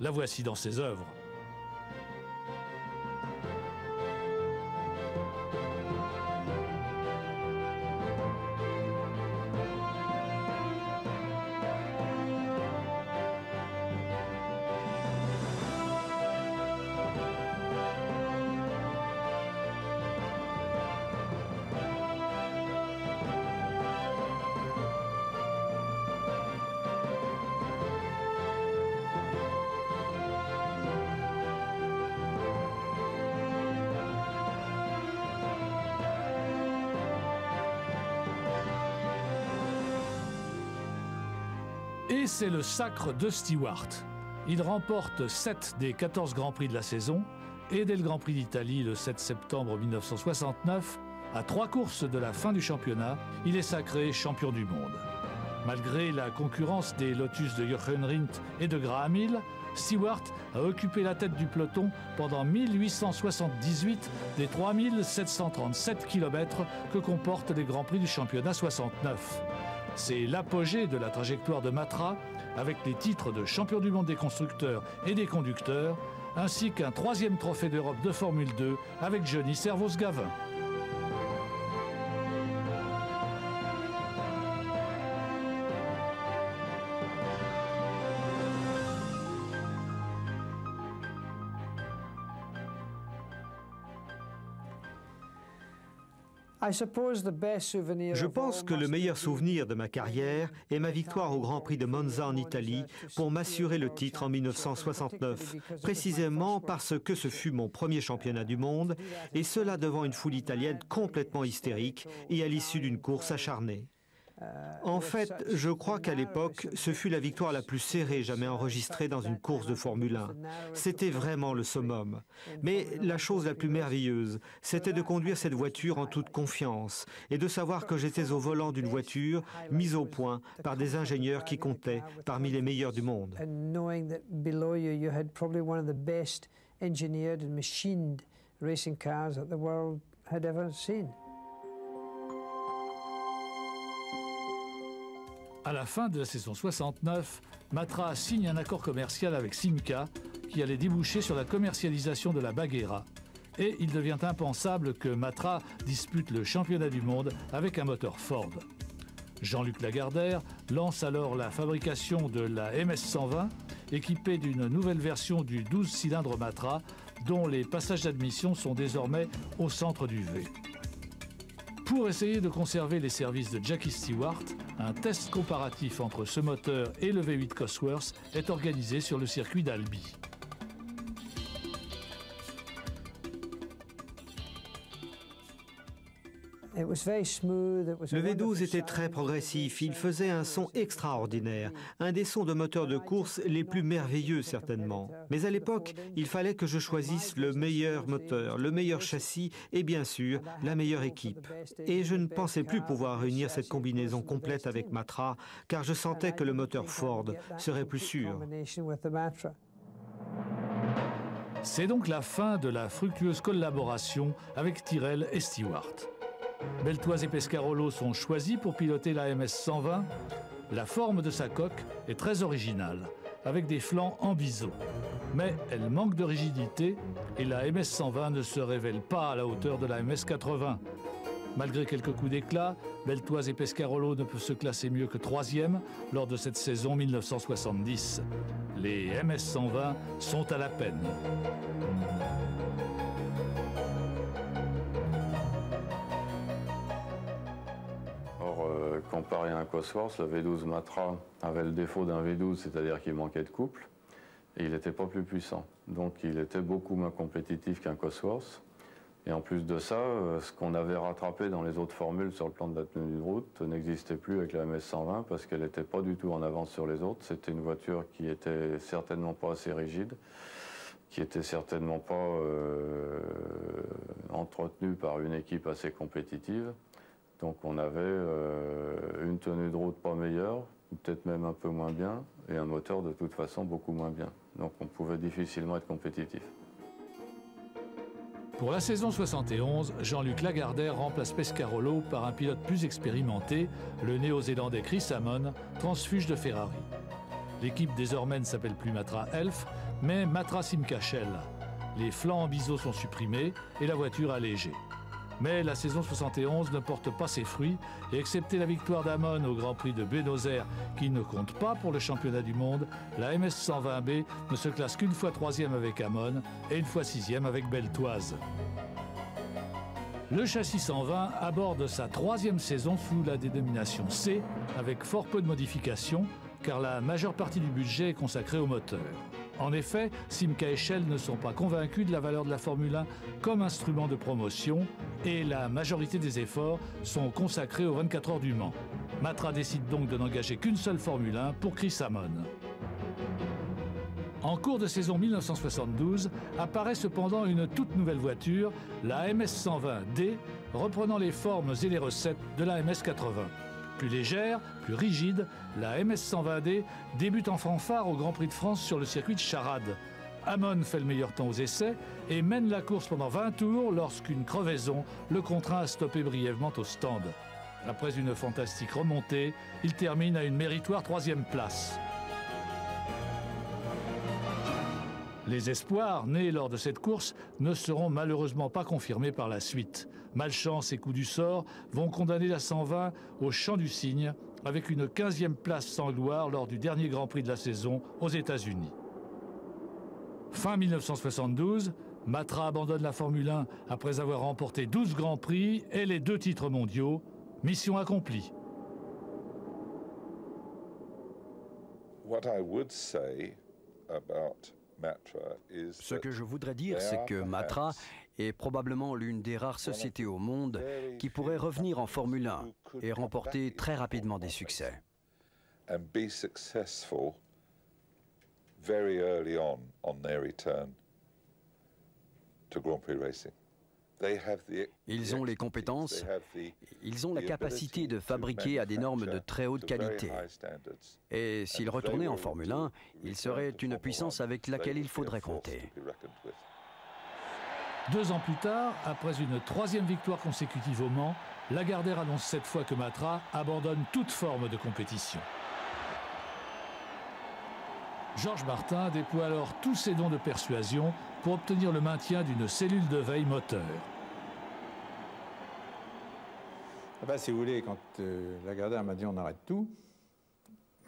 La voici dans ses œuvres. Et c'est le sacre de Stewart. Il remporte 7 des 14 Grands Prix de la saison et dès le Grand Prix d'Italie le 7 septembre 1969, à 3 courses de la fin du championnat, il est sacré champion du monde. Malgré la concurrence des Lotus de Jochen Rindt et de Graham Hill, Stewart a occupé la tête du peloton pendant 1878 des 3737 km que comportent les Grands Prix du championnat 69. C'est l'apogée de la trajectoire de Matra, avec les titres de champion du monde des constructeurs et des conducteurs, ainsi qu'un 3e trophée d'Europe de Formule 2 avec Johnny Servoz-Gavin. Je pense que le meilleur souvenir de ma carrière est ma victoire au Grand Prix de Monza en Italie pour m'assurer le titre en 1969, précisément parce que ce fut mon premier championnat du monde, et cela devant une foule italienne complètement hystérique et à l'issue d'une course acharnée. En fait, je crois qu'à l'époque, ce fut la victoire la plus serrée jamais enregistrée dans une course de Formule 1. C'était vraiment le summum. Mais la chose la plus merveilleuse, c'était de conduire cette voiture en toute confiance et de savoir que j'étais au volant d'une voiture mise au point par des ingénieurs qui comptaient parmi les meilleurs du monde. À la fin de la saison 69, Matra signe un accord commercial avec Simca qui allait déboucher sur la commercialisation de la Bagheera. Et il devient impensable que Matra dispute le championnat du monde avec un moteur Ford. Jean-Luc Lagardère lance alors la fabrication de la MS-120, équipée d'une nouvelle version du 12 cylindres Matra, dont les passages d'admission sont désormais au centre du V. Pour essayer de conserver les services de Jackie Stewart, un test comparatif entre ce moteur et le V8 Cosworth est organisé sur le circuit d'Albi. Le V12 était très progressif, il faisait un son extraordinaire, un des sons de moteur de course les plus merveilleux certainement. Mais à l'époque, il fallait que je choisisse le meilleur moteur, le meilleur châssis et bien sûr, la meilleure équipe. Et je ne pensais plus pouvoir réunir cette combinaison complète avec Matra, car je sentais que le moteur Ford serait plus sûr. C'est donc la fin de la fructueuse collaboration avec Tyrrell et Stewart. Beltoise et Pescarolo sont choisis pour piloter la MS-120. La forme de sa coque est très originale, avec des flancs en biseau. Mais elle manque de rigidité et la MS-120 ne se révèle pas à la hauteur de la MS-80. Malgré quelques coups d'éclat, Beltoise et Pescarolo ne peuvent se classer mieux que 3e lors de cette saison 1970. Les MS-120 sont à la peine. Comparé à un Cosworth, le V12 Matra avait le défaut d'un V12, c'est-à-dire qu'il manquait de couple, et il n'était pas plus puissant. Donc il était beaucoup moins compétitif qu'un Cosworth. Et en plus de ça, ce qu'on avait rattrapé dans les autres formules sur le plan de la tenue de route n'existait plus avec la MS-120 parce qu'elle n'était pas du tout en avance sur les autres. C'était une voiture qui était certainement pas assez rigide, qui était certainement pas entretenue par une équipe assez compétitive. Donc on avait une tenue de route pas meilleure, peut-être même un peu moins bien, et un moteur de toute façon beaucoup moins bien. Donc on pouvait difficilement être compétitif. Pour la saison 71, Jean-Luc Lagardère remplace Pescarolo par un pilote plus expérimenté, le néo-zélandais Chris Amon, transfuge de Ferrari. L'équipe désormais ne s'appelle plus Matra Elf, mais Matra Simca Shell. Les flancs en biseau sont supprimés et la voiture allégée. Mais la saison 71 ne porte pas ses fruits et excepté la victoire d'Amon au Grand Prix de Buenos Aires qui ne compte pas pour le championnat du monde, la MS 120B ne se classe qu'une fois 3e avec Amon et une fois 6e avec Beltoise. Le châssis 120 aborde sa 3e saison sous la dénomination C avec fort peu de modifications car la majeure partie du budget est consacrée au moteur. En effet, Simca et Shell ne sont pas convaincus de la valeur de la Formule 1 comme instrument de promotion et la majorité des efforts sont consacrés aux 24 heures du Mans. Matra décide donc de n'engager qu'une seule Formule 1 pour Chris Amon. En cours de saison 1972, apparaît cependant une toute nouvelle voiture, la MS 120D, reprenant les formes et les recettes de la MS 80. Plus légère, plus rigide, la MS 120D débute en fanfare au Grand Prix de France sur le circuit de Charade. Amon fait le meilleur temps aux essais et mène la course pendant 20 tours lorsqu'une crevaison le contraint à stopper brièvement au stand. Après une fantastique remontée, il termine à une méritoire 3e place. Les espoirs nés lors de cette course ne seront malheureusement pas confirmés par la suite. Malchance et coup du sort vont condamner la 120 au champ du cygne avec une 15e place sans gloire lors du dernier Grand Prix de la saison aux États-Unis. Fin 1972, Matra abandonne la Formule 1 après avoir remporté 12 Grands Prix et les 2 titres mondiaux. Mission accomplie. What I would say about Ce que je voudrais dire, c'est que Matra est probablement l'une des rares sociétés au monde qui pourrait revenir en Formule 1 et remporter très rapidement des succès. Ils ont les compétences, ils ont la capacité de fabriquer à des normes de très haute qualité. Et s'ils retournaient en Formule 1, ils seraient une puissance avec laquelle il faudrait compter. 2 ans plus tard, après une 3e victoire consécutive au Mans, Lagardère annonce cette fois que Matra abandonne toute forme de compétition. Georges Martin déploie alors tous ses dons de persuasion pour obtenir le maintien d'une cellule de veille moteur. Si vous voulez, quand Lagardère m'a dit on arrête tout,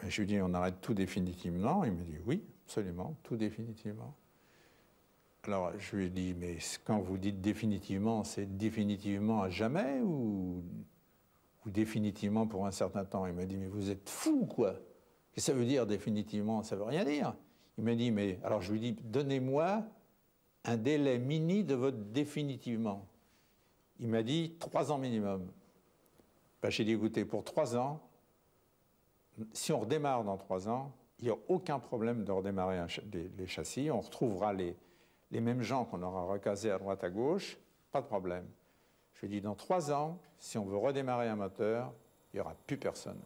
je lui ai dit on arrête tout définitivement. Il m'a dit oui, absolument, tout définitivement. Alors je lui ai dit mais quand vous dites définitivement, c'est définitivement à jamais ou définitivement pour un certain temps? Il m'a dit mais vous êtes fou quoi? Qu'est-ce que ça veut dire définitivement? Ça veut rien dire. Il m'a dit mais alors je lui ai dit donnez-moi un délai mini de votre définitivement. Il m'a dit 3 ans minimum. J'ai dit, écoutez, pour 3 ans, si on redémarre dans 3 ans, il n'y a aucun problème de redémarrer les châssis. On retrouvera les mêmes gens qu'on aura recasés à droite à gauche, pas de problème. Je lui ai dit, dans 3 ans, si on veut redémarrer un moteur, il n'y aura plus personne.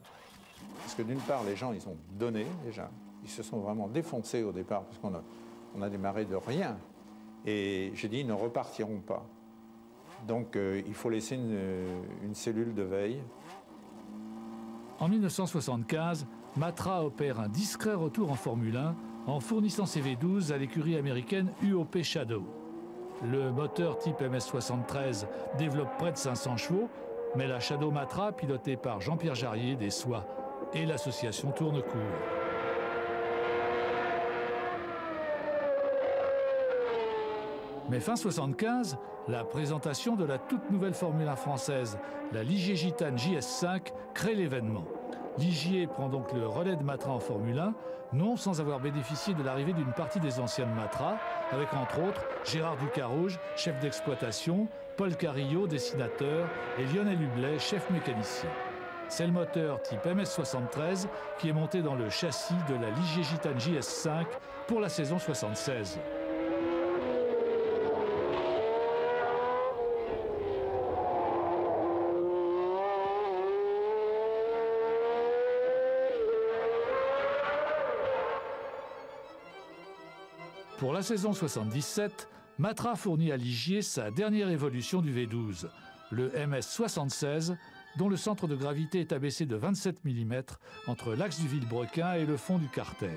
Parce que d'une part, les gens, ils ont donné déjà. Ils se sont vraiment défoncés au départ, parce qu'on a démarré de rien. Et j'ai dit, ils ne repartiront pas. Donc il faut laisser une cellule de veille. En 1975, Matra opère un discret retour en Formule 1 en fournissant ses V12 à l'écurie américaine UOP Shadow. Le moteur type MS-73 développe près de 500 chevaux, mais la Shadow Matra, pilotée par Jean-Pierre Jarier, déçoit. Et l'association tourne court. Mais fin 75, la présentation de la toute nouvelle Formule 1 française, la Ligier Gitane JS5, crée l'événement. Ligier prend donc le relais de Matra en Formule 1, non sans avoir bénéficié de l'arrivée d'une partie des anciennes Matra, avec entre autres Gérard Ducarouge, chef d'exploitation, Paul Carillot, dessinateur, et Lionel Hublet, chef mécanicien. C'est le moteur type MS-73 qui est monté dans le châssis de la Ligier Gitane JS5 pour la saison 76. Pour la saison 77, Matra fournit à Ligier sa dernière évolution du V12, le MS-76, dont le centre de gravité est abaissé de 27 mm entre l'axe du Villebrequin et le fond du Carter.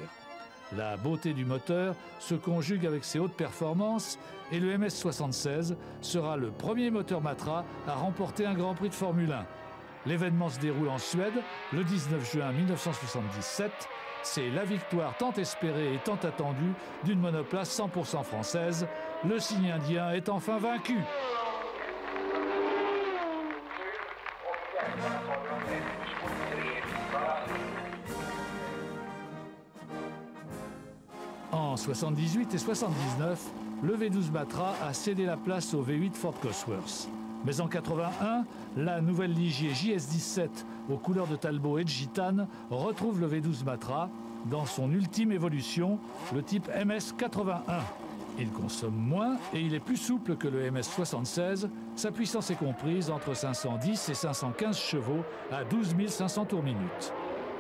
La beauté du moteur se conjugue avec ses hautes performances et le MS-76 sera le premier moteur Matra à remporter un Grand Prix de Formule 1. L'événement se déroule en Suède le 19 juin 1977. C'est la victoire tant espérée et tant attendue d'une monoplace 100% française. Le signe indien est enfin vaincu. En 78 et 79, le V12 Matra a cédé la place au V8 Ford Cosworth. Mais en 81, la nouvelle Ligier JS17 aux couleurs de Talbot et de gitane retrouve le V12 Matra dans son ultime évolution, le type MS81. Il consomme moins et il est plus souple que le MS76. Sa puissance est comprise entre 510 et 515 chevaux à 12 500 tours minute.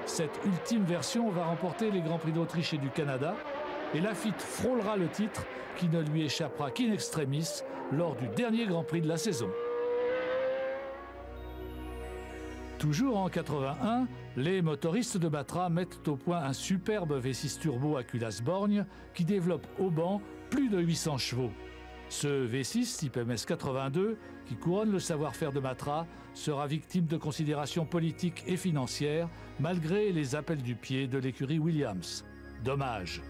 Cette ultime version va remporter les Grands Prix d'Autriche et du Canada et Lafitte frôlera le titre qui ne lui échappera qu'in extremis lors du dernier Grand Prix de la saison. Toujours en 81, les motoristes de Matra mettent au point un superbe V6 turbo à culasse borgne qui développe au banc plus de 800 chevaux. Ce V6 type MS82, qui couronne le savoir-faire de Matra, sera victime de considérations politiques et financières malgré les appels du pied de l'écurie Williams. Dommage.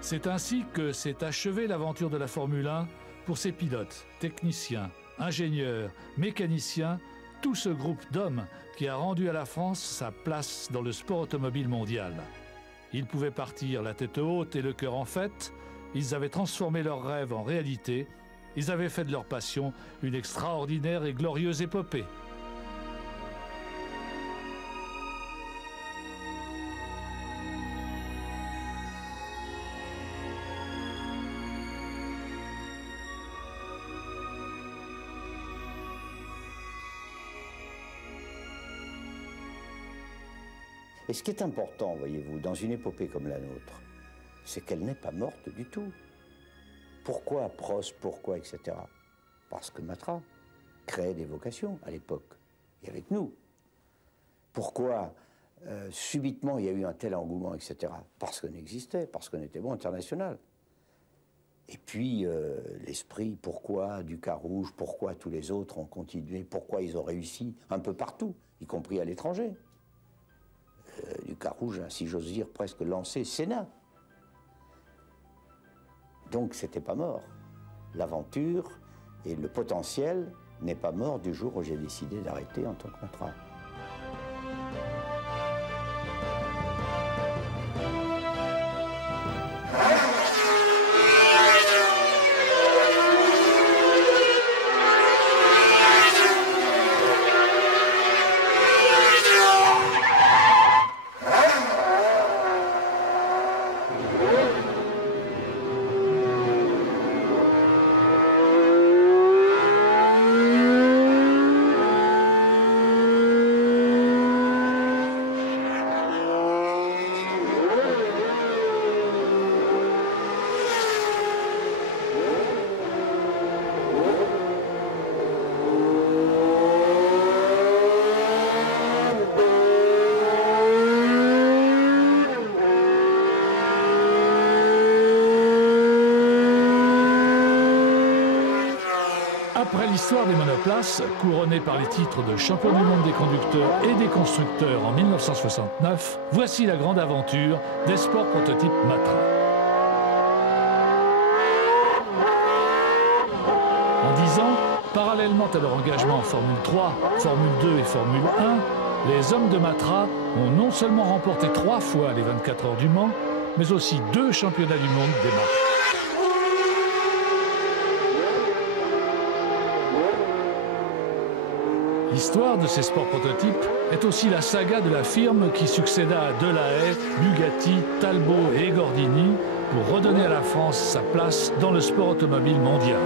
C'est ainsi que s'est achevée l'aventure de la Formule 1 pour ses pilotes, techniciens, ingénieurs, mécaniciens, tout ce groupe d'hommes qui a rendu à la France sa place dans le sport automobile mondial. Ils pouvaient partir la tête haute et le cœur en fête, ils avaient transformé leurs rêves en réalité, ils avaient fait de leur passion une extraordinaire et glorieuse épopée. Et ce qui est important, voyez-vous, dans une épopée comme la nôtre, c'est qu'elle n'est pas morte du tout. Pourquoi Prost, pourquoi, etc. Parce que Matra créait des vocations à l'époque, et avec nous. Pourquoi subitement il y a eu un tel engouement, etc. Parce qu'on existait, parce qu'on était bon international. Et puis l'esprit, pourquoi du Carouge, pourquoi tous les autres ont continué, pourquoi ils ont réussi un peu partout, y compris à l'étranger. Du Carouge, si j'ose dire, presque lancé Sénat. Donc c'était pas mort. L'aventure et le potentiel n'est pas mort du jour où j'ai décidé d'arrêter en tant que Matra. Après l'histoire des monoplaces, couronnée par les titres de champion du monde des conducteurs et des constructeurs en 1969, voici la grande aventure des sports prototypes Matra. En 10 ans, parallèlement à leur engagement en Formule 3, Formule 2 et Formule 1, les hommes de Matra ont non seulement remporté 3 fois les 24 heures du Mans, mais aussi 2 championnats du monde des marques. L'histoire de ces sports prototypes est aussi la saga de la firme qui succéda à Delahaye, Bugatti, Talbot et Gordini pour redonner à la France sa place dans le sport automobile mondial.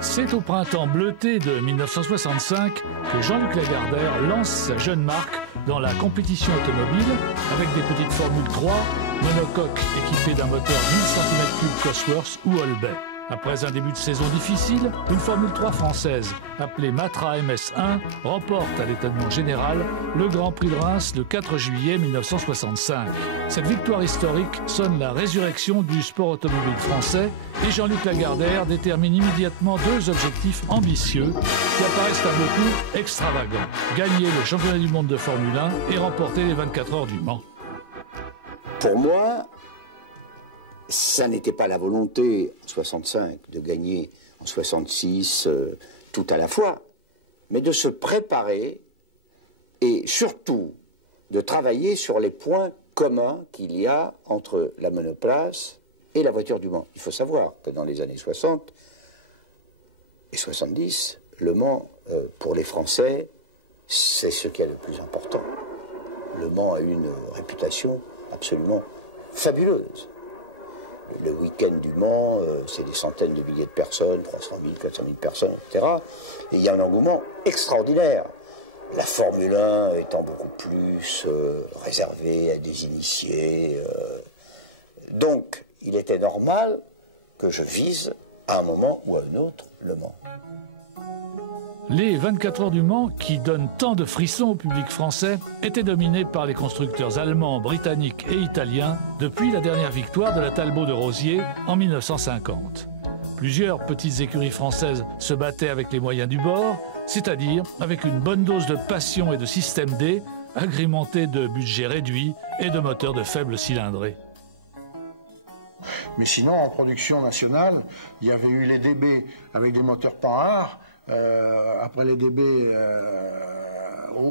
C'est au printemps bleuté de 1965 que Jean-Luc Lagardère lance sa jeune marque dans la compétition automobile avec des petites Formule 3, monocoque équipées d'un moteur 1000 cm3 Cosworth ou Holbay. Après un début de saison difficile, une Formule 3 française, appelée Matra MS1, remporte à l'étonnement général le Grand Prix de Reims le 4 juillet 1965. Cette victoire historique sonne la résurrection du sport automobile français et Jean-Luc Lagardère détermine immédiatement deux objectifs ambitieux qui apparaissent à beaucoup extravagants. Gagner le championnat du monde de Formule 1 et remporter les 24 heures du Mans. Pour moi, ça n'était pas la volonté en 65 de gagner en 66 tout à la fois, mais de se préparer et surtout de travailler sur les points communs qu'il y a entre la monoplace et la voiture du Mans. Il faut savoir que dans les années 60 et 70, le Mans, pour les Français, c'est ce qui est le plus important. Le Mans a une réputation absolument fabuleuse. Le week-end du Mans, c'est des centaines de milliers de personnes, 300 000, 400 000 personnes, etc. Et il y a un engouement extraordinaire. La Formule 1 étant beaucoup plus réservée à des initiés. Donc, il était normal que je vise à un moment ou à un autre le Mans. Les 24 heures du Mans, qui donnent tant de frissons au public français, étaient dominés par les constructeurs allemands, britanniques et italiens depuis la dernière victoire de la Talbot de Rosiers en 1950. Plusieurs petites écuries françaises se battaient avec les moyens du bord, c'est-à-dire avec une bonne dose de passion et de système D, agrémenté de budgets réduits et de moteurs de faible cylindrée. Mais sinon, en production nationale, il y avait eu les DB avec des moteurs Panhard. Après les DB,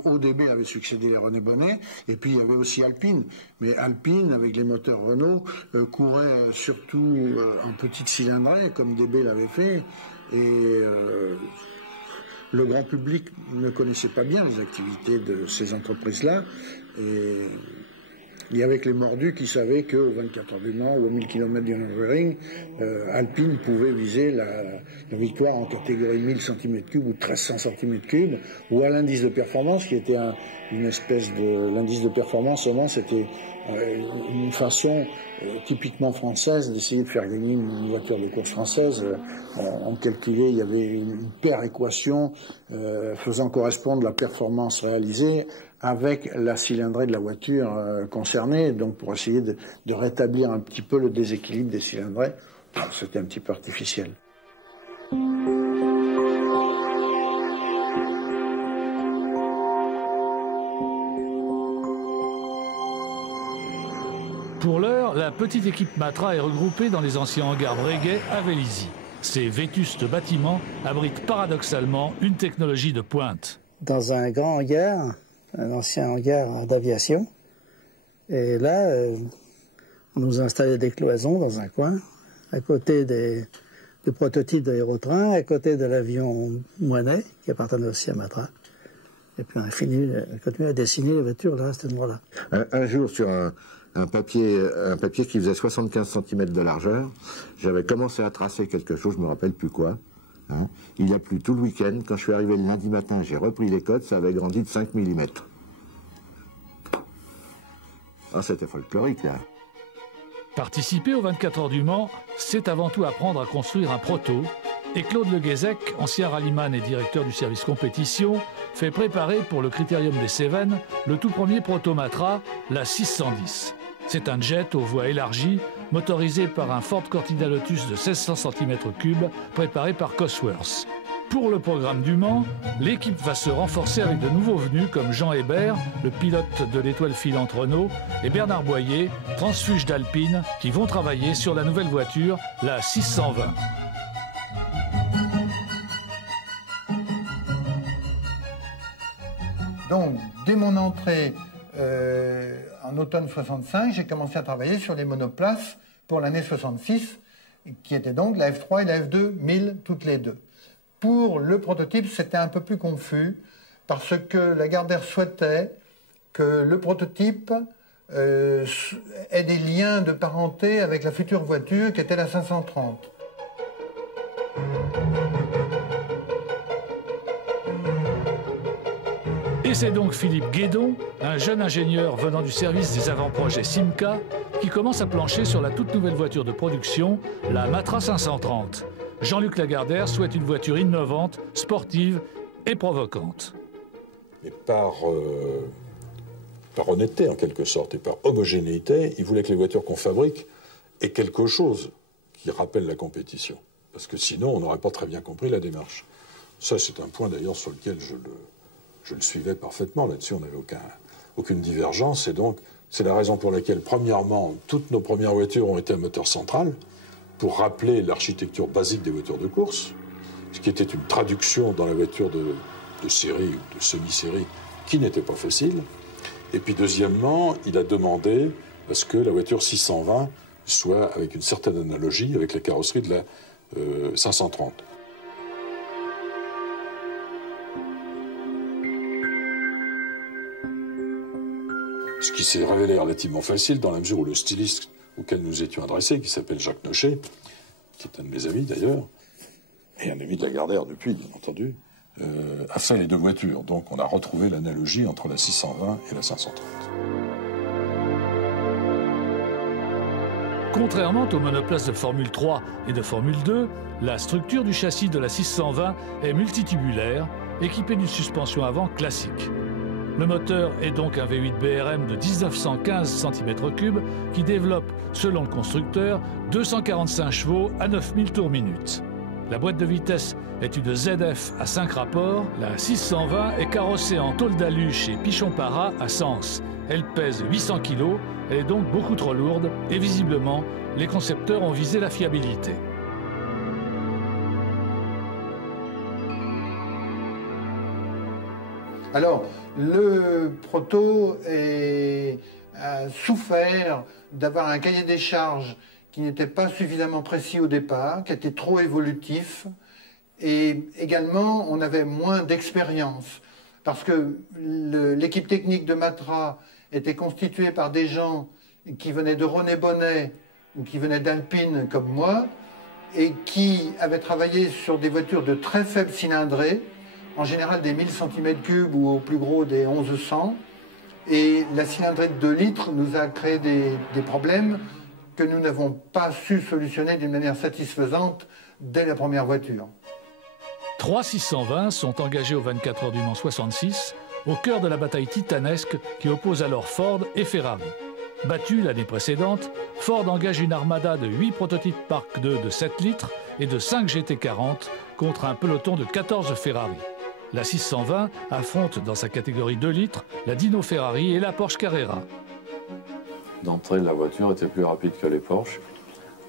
au DB avait succédé les René Bonnet, et puis il y avait aussi Alpine. Mais Alpine, avec les moteurs Renault, courait surtout en petite cylindrée, comme DB l'avait fait. Et le grand public ne connaissait pas bien les activités de ces entreprises-là. Et il y avait que les mordus qui savaient que 24 heures du Mans ou 1000 km du Nürburgring, Alpine pouvait viser la victoire en catégorie 1000 cm3 ou 1300 cm3, ou à l'indice de performance, qui était une espèce de... L'indice de performance, seulement, c'était une façon typiquement française d'essayer de faire gagner une voiture de course française. On calculait, il y avait une paire équation faisant correspondre la performance réalisée avec la cylindrée de la voiture concernée, donc pour essayer de rétablir un petit peu le déséquilibre des cylindrées. C'était un petit peu artificiel. Pour l'heure, la petite équipe Matra est regroupée dans les anciens hangars Breguet à Vélizy. Ces vétustes bâtiments abritent paradoxalement une technologie de pointe. Dans un grand hangar, un ancien hangar d'aviation, et là, on nous a installé des cloisons dans un coin, à côté des prototypes d'aérotrain, à côté de l'avion Moinet, qui appartenait aussi à Matra. Et puis on a continué à dessiner les voitures là, à cet endroit-là. Un jour, sur un papier qui faisait 75 cm de largeur, j'avais commencé à tracer quelque chose, je ne me rappelle plus quoi. Hein. Il a plu tout le week-end. Quand je suis arrivé le lundi matin, j'ai repris les codes, ça avait grandi de 5 mm. Ah, c'était folklorique, là. Participer aux 24 heures du Mans, c'est avant tout apprendre à construire un proto. Et Claude Le Guézec, ancien rallyman et directeur du service compétition, fait préparer pour le Critérium des Cévennes le tout premier proto Matra, la 610. C'est un jet aux voies élargies, motorisé par un Ford Cortina Lotus de 1600 cm3, préparé par Cosworth. Pour le programme du Mans, l'équipe va se renforcer avec de nouveaux venus comme Jean Hébert, le pilote de l'étoile filante Renault, et Bernard Boyer, transfuge d'Alpine, qui vont travailler sur la nouvelle voiture, la 620. Donc, dès mon entrée en automne 65, j'ai commencé à travailler sur les monoplaces pour l'année 66. qui étaient donc la F3 et la F2 1000 toutes les deux. Pour le prototype, c'était un peu plus confus, parce que Lagardère souhaitait que le prototype ait des liens de parenté avec la future voiture qui était la 530. Et c'est donc Philippe Guédon, un jeune ingénieur venant du service des avant-projets Simca, qui commence à plancher sur la toute nouvelle voiture de production, la Matra 530. Jean-Luc Lagardère souhaite une voiture innovante, sportive et provocante. Et par honnêteté en quelque sorte et par homogénéité, il voulait que les voitures qu'on fabrique aient quelque chose qui rappelle la compétition. Parce que sinon, on n'aurait pas très bien compris la démarche. Ça, c'est un point d'ailleurs sur lequel je le suivais parfaitement. Là-dessus, on n'avait aucune divergence. Et donc, c'est la raison pour laquelle, premièrement, toutes nos premières voitures ont été à moteur central pour rappeler l'architecture basique des voitures de course, ce qui était une traduction dans la voiture de série ou de semi-série qui n'était pas facile. Et puis, deuxièmement, il a demandé à ce que la voiture 620 soit avec une certaine analogie avec la carrosserie de la 530. Ce qui s'est révélé relativement facile dans la mesure où le styliste auquel nous étions adressés, qui s'appelle Jacques Nochet, qui est un de mes amis d'ailleurs, et un ami de Lagardère depuis, bien entendu, a fait les deux voitures. Donc on a retrouvé l'analogie entre la 620 et la 530. Contrairement aux monoplaces de Formule 3 et de Formule 2, la structure du châssis de la 620 est multitubulaire, équipée d'une suspension avant classique. Le moteur est donc un V8 BRM de 1915 cm3 qui développe, selon le constructeur, 245 chevaux à 9000 tours minute. La boîte de vitesse est une ZF à 5 rapports. La 620 est carrossée en tôle d'alu chez Pichon-Para à Sens. Elle pèse 800 kg, elle est donc beaucoup trop lourde et visiblement, les concepteurs ont visé la fiabilité. Alors, le proto a souffert d'avoir un cahier des charges qui n'était pas suffisamment précis au départ, qui était trop évolutif, et également on avait moins d'expérience, parce que l'équipe technique de Matra était constituée par des gens qui venaient de René Bonnet ou qui venaient d'Alpine comme moi, et qui avaient travaillé sur des voitures de très faible cylindrée, en général des 1000 cm3 ou au plus gros des 1100. Et la cylindrée de 2 litres nous a créé des problèmes que nous n'avons pas su solutionner d'une manière satisfaisante dès la première voiture. 3 620 sont engagés aux 24 heures du Mans 66, au cœur de la bataille titanesque qui oppose alors Ford et Ferrari. Battu l'année précédente, Ford engage une armada de 8 prototypes Mark II de 7 litres et de 5 GT40 contre un peloton de 14 Ferrari. La 620 affronte dans sa catégorie 2 litres la Dino Ferrari et la Porsche Carrera. D'entrée, la voiture était plus rapide que les Porsche.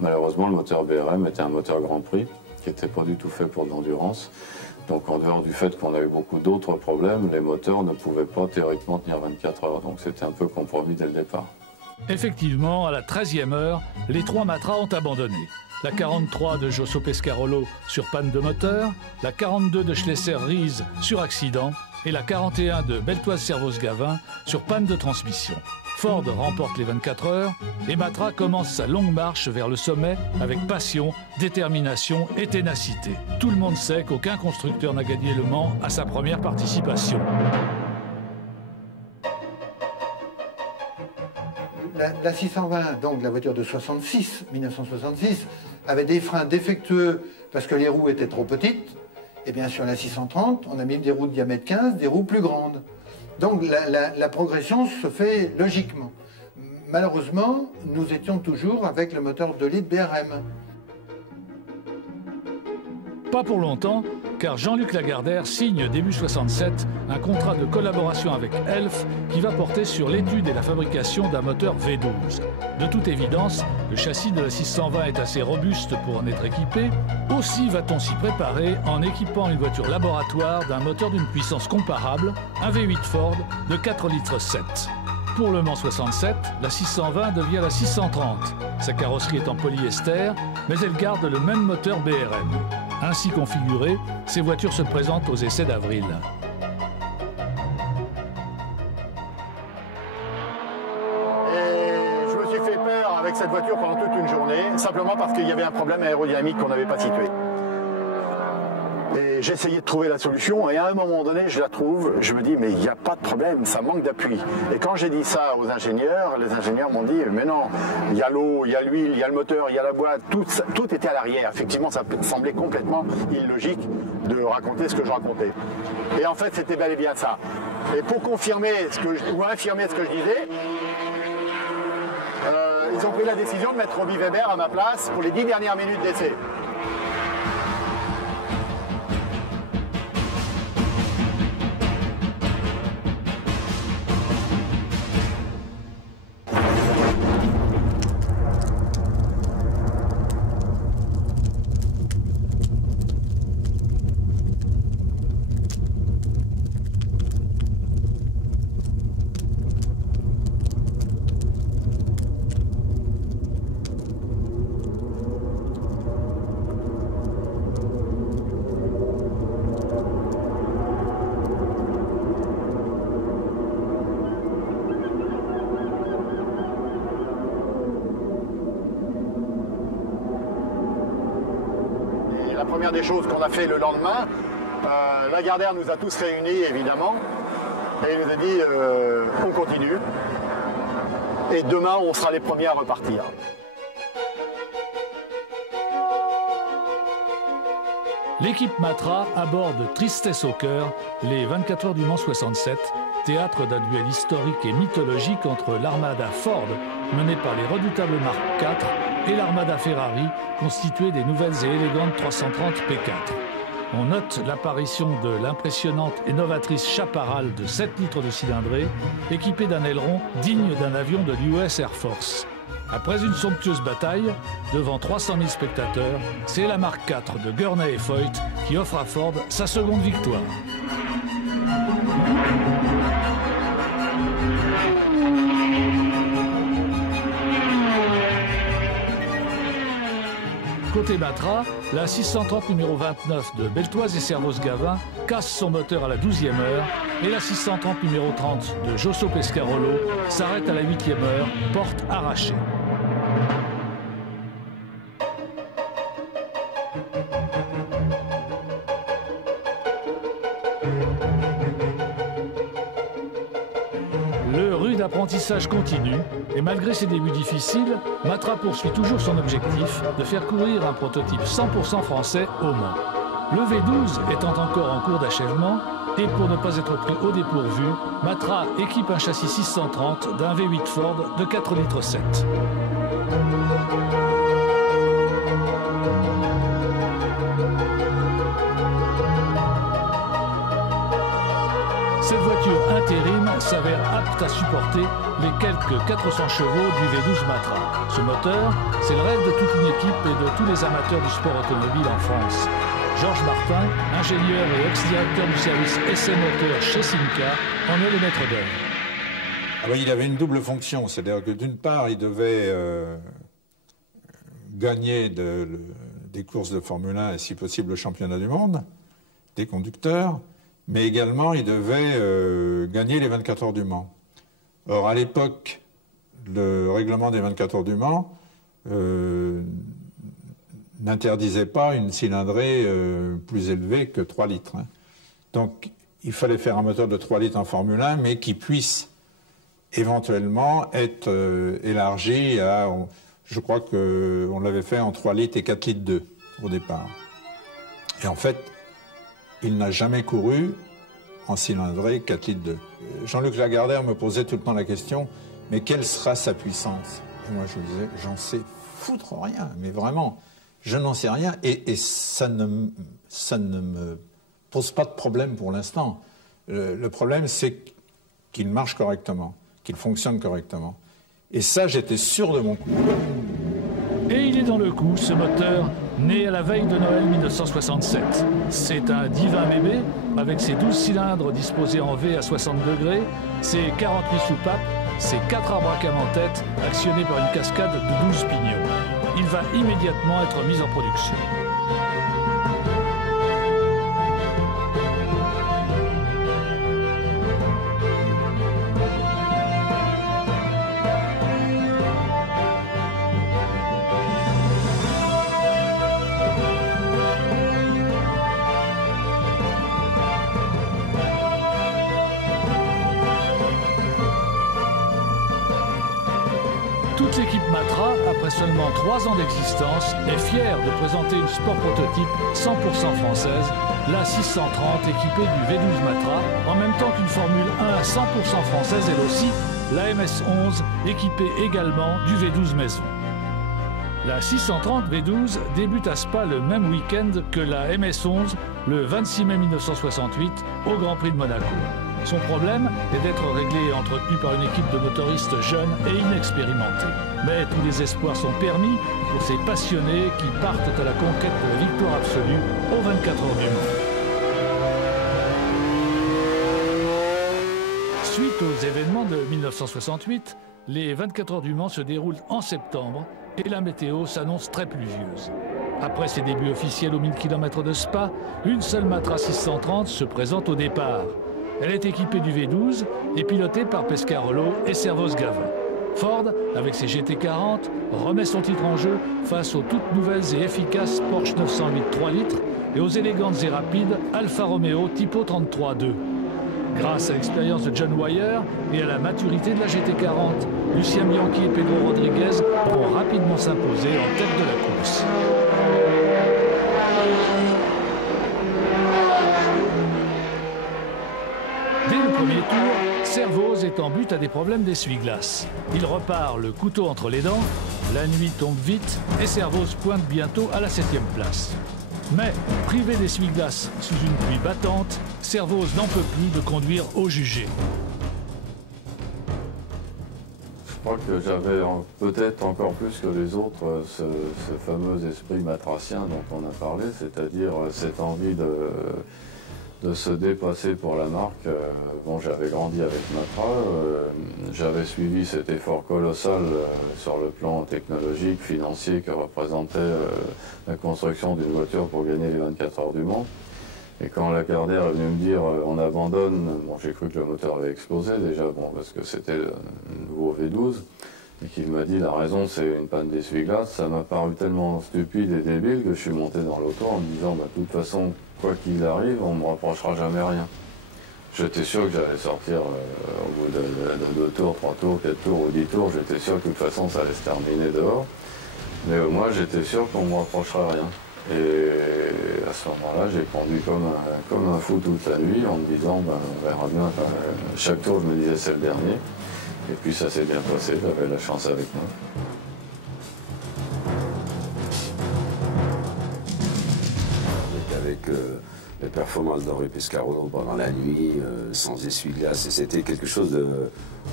Malheureusement, le moteur BRM était un moteur Grand Prix qui n'était pas du tout fait pour l'endurance. Donc en dehors du fait qu'on a eu beaucoup d'autres problèmes, les moteurs ne pouvaient pas théoriquement tenir 24 heures. Donc c'était un peu compromis dès le départ. Effectivement, à la 13e heure, les 3 Matra ont abandonné. La 43 de Josso Pescarolo sur panne de moteur, la 42 de Schlesser-Ries sur accident et la 41 de Beltoise-Servoz-Gavin sur panne de transmission. Ford remporte les 24 heures et Matra commence sa longue marche vers le sommet avec passion, détermination et ténacité. Tout le monde sait qu'aucun constructeur n'a gagné Le Mans à sa première participation. La 620, donc la voiture de 1966, avait des freins défectueux parce que les roues étaient trop petites. Et bien sur la 630, on a mis des roues de diamètre 15, des roues plus grandes. Donc la progression se fait logiquement. Malheureusement, nous étions toujours avec le moteur 2 litres BRM. Pas pour longtemps, car Jean-Luc Lagardère signe début 67 un contrat de collaboration avec Elf qui va porter sur l'étude et la fabrication d'un moteur V12. De toute évidence, le châssis de la 620 est assez robuste pour en être équipé. Aussi va-t-on s'y préparer en équipant une voiture laboratoire d'un moteur d'une puissance comparable, un V8 Ford de 4,7 litres. Pour le Mans 67, la 620 devient la 630. Sa carrosserie est en polyester, mais elle garde le même moteur BRM. Ainsi configurée, ces voitures se présentent aux essais d'avril. Et je me suis fait peur avec cette voiture pendant toute une journée, simplement parce qu'il y avait un problème aérodynamique qu'on n'avait pas situé. Et j'ai essayé de trouver la solution et à un moment donné, je la trouve, je me dis mais il n'y a pas de problème, ça manque d'appui. Et quand j'ai dit ça aux ingénieurs, les ingénieurs m'ont dit mais non, il y a l'eau, il y a l'huile, il y a le moteur, il y a la boîte, tout était à l'arrière. Effectivement, ça semblait complètement illogique de raconter ce que je racontais. Et en fait, c'était bel et bien ça. Et pour confirmer ou infirmer ce que je disais, ils ont pris la décision de mettre Robbie Weber à ma place pour les 10 dernières minutes d'essai. La première des choses qu'on a fait le lendemain, Lagardère nous a tous réunis évidemment et il nous a dit on continue et demain on sera les premiers à repartir. L'équipe Matra aborde tristesse au cœur les 24 heures du Mans 67, théâtre d'un duel historique et mythologique entre l'armada Ford, menée par les redoutables Mark IV, et l'armada Ferrari, constituée des nouvelles et élégantes 330 P4. On note l'apparition de l'impressionnante et novatrice Chaparral de 7 litres de cylindrée, équipée d'un aileron digne d'un avion de l'US Air Force. Après une somptueuse bataille, devant 300 000 spectateurs, c'est la Mark IV de Gurney et Foyt qui offre à Ford sa seconde victoire. Côté Matra, la 630 numéro 29 de Beltoise et Servoz-Gavin casse son moteur à la 12e heure et la 630 numéro 30 de Josso Pescarolo s'arrête à la 8e heure, porte arrachée. Le rude apprentissage continue et malgré ses débuts difficiles, Matra poursuit toujours son objectif de faire courir un prototype 100% français au Mans. Le V12 étant encore en cours d'achèvement et pour ne pas être pris au dépourvu, Matra équipe un châssis 630 d'un V8 Ford de 4,7 litres. Cette voiture intérim s'avère apte à supporter les quelques 400 chevaux du V12 Matra. Ce moteur, c'est le rêve de toute une équipe et de tous les amateurs du sport automobile en France. Georges Martin, ingénieur et ex-directeur du service essai moteur chez Simca, en est le maître d'œuvre. Il avait une double fonction, c'est-à-dire que d'une part, il devait gagner des courses de Formule 1 et si possible le championnat du monde, des conducteurs, mais également il devait gagner les 24 heures du Mans. Or, à l'époque, le règlement des 24 heures du Mans n'interdisait pas une cylindrée plus élevée que 3 litres. Hein. Donc, il fallait faire un moteur de 3 litres en Formule 1, mais qui puisse éventuellement être élargi à... Je crois qu'on l'avait fait en 3 litres et 4 litres 2 au départ. Et en fait, il n'a jamais couru en cylindrée 4 litres 2. Jean-Luc Lagardère me posait tout le temps la question, mais quelle sera sa puissance? Et moi je disais, j'en sais foutre rien, mais vraiment, je n'en sais rien et ça ne me pose pas de problème pour l'instant. Le problème, c'est qu'il marche correctement, qu'il fonctionne correctement. Et ça, j'étais sûr de mon coup. Et il est dans le coup, ce moteur, né à la veille de Noël 1967. C'est un divin bébé, avec ses 12 cylindres disposés en V à 60 degrés, ses 48 soupapes ses 4 arbres à cam en tête, actionnés par une cascade de 12 pignons. Il va immédiatement être mis en production. Toute l'équipe Matra, après seulement 3 ans d'existence, est fière de présenter une sport prototype 100% française, la 630 équipée du V12 Matra, en même temps qu'une Formule 1 à 100% française elle aussi, la MS11 équipée également du V12 Maison. La 630 V12 débute à Spa le même week-end que la MS11, le 26 mai 1968, au Grand Prix de Monaco. Son problème est d'être réglé et entretenu par une équipe de motoristes jeunes et inexpérimentés. Mais tous les espoirs sont permis pour ces passionnés qui partent à la conquête de la victoire absolue aux 24 heures du Mans. Suite aux événements de 1968, les 24 heures du Mans se déroulent en septembre et la météo s'annonce très pluvieuse. Après ses débuts officiels aux 1000 km de Spa, une seule Matra 630 se présente au départ. Elle est équipée du V12 et pilotée par Pescarolo et Servoz-Gavin. Ford, avec ses GT40, remet son titre en jeu face aux toutes nouvelles et efficaces Porsche 908 3 litres et aux élégantes et rapides Alfa Romeo Tipo 33-2. Grâce à l'expérience de John Wyer et à la maturité de la GT40, Lucien Bianchi et Pedro Rodriguez vont rapidement s'imposer en tête de la course. Dès le premier tour, Servoz est en but à des problèmes d'essuie-glace. Il repart le couteau entre les dents, la nuit tombe vite et Servoz pointe bientôt à la 7e place. Mais, privé d'essuie-glace sous une pluie battante, Servoz n'en peut plus de conduire au jugé. Je crois que j'avais peut-être encore plus que les autres ce fameux esprit matracien dont on a parlé, c'est-à-dire cette envie de se dépasser pour la marque. Bon, j'avais grandi avec Matra, j'avais suivi cet effort colossal sur le plan technologique, financier que représentait la construction d'une voiture pour gagner les 24 heures du Mans. Et quand Lagardère est venu me dire on abandonne, bon, j'ai cru que le moteur avait explosé déjà, bon, parce que c'était le nouveau V12, et qu'il m'a dit la raison c'est une panne d'essuie-glace, ça m'a paru tellement stupide et débile que je suis monté dans l'auto en me disant bah, de toute façon, quoi qu'il arrive, on ne me reprochera jamais rien. J'étais sûr que j'allais sortir au bout de 2 tours, 3 tours, 4 tours ou 10 tours, j'étais sûr que de toute façon ça allait se terminer dehors. Mais au moins j'étais sûr qu'on ne me reprochera rien. Et à ce moment-là, j'ai conduit comme un fou toute la nuit en me disant ben, on verra bien. Chaque tour, je me disais c'est le dernier. Et puis ça s'est bien passé, j'avais la chance avec moi. Avec les performances d'Henri Pescarolo pendant la nuit, sans essuie-glace, et c'était quelque chose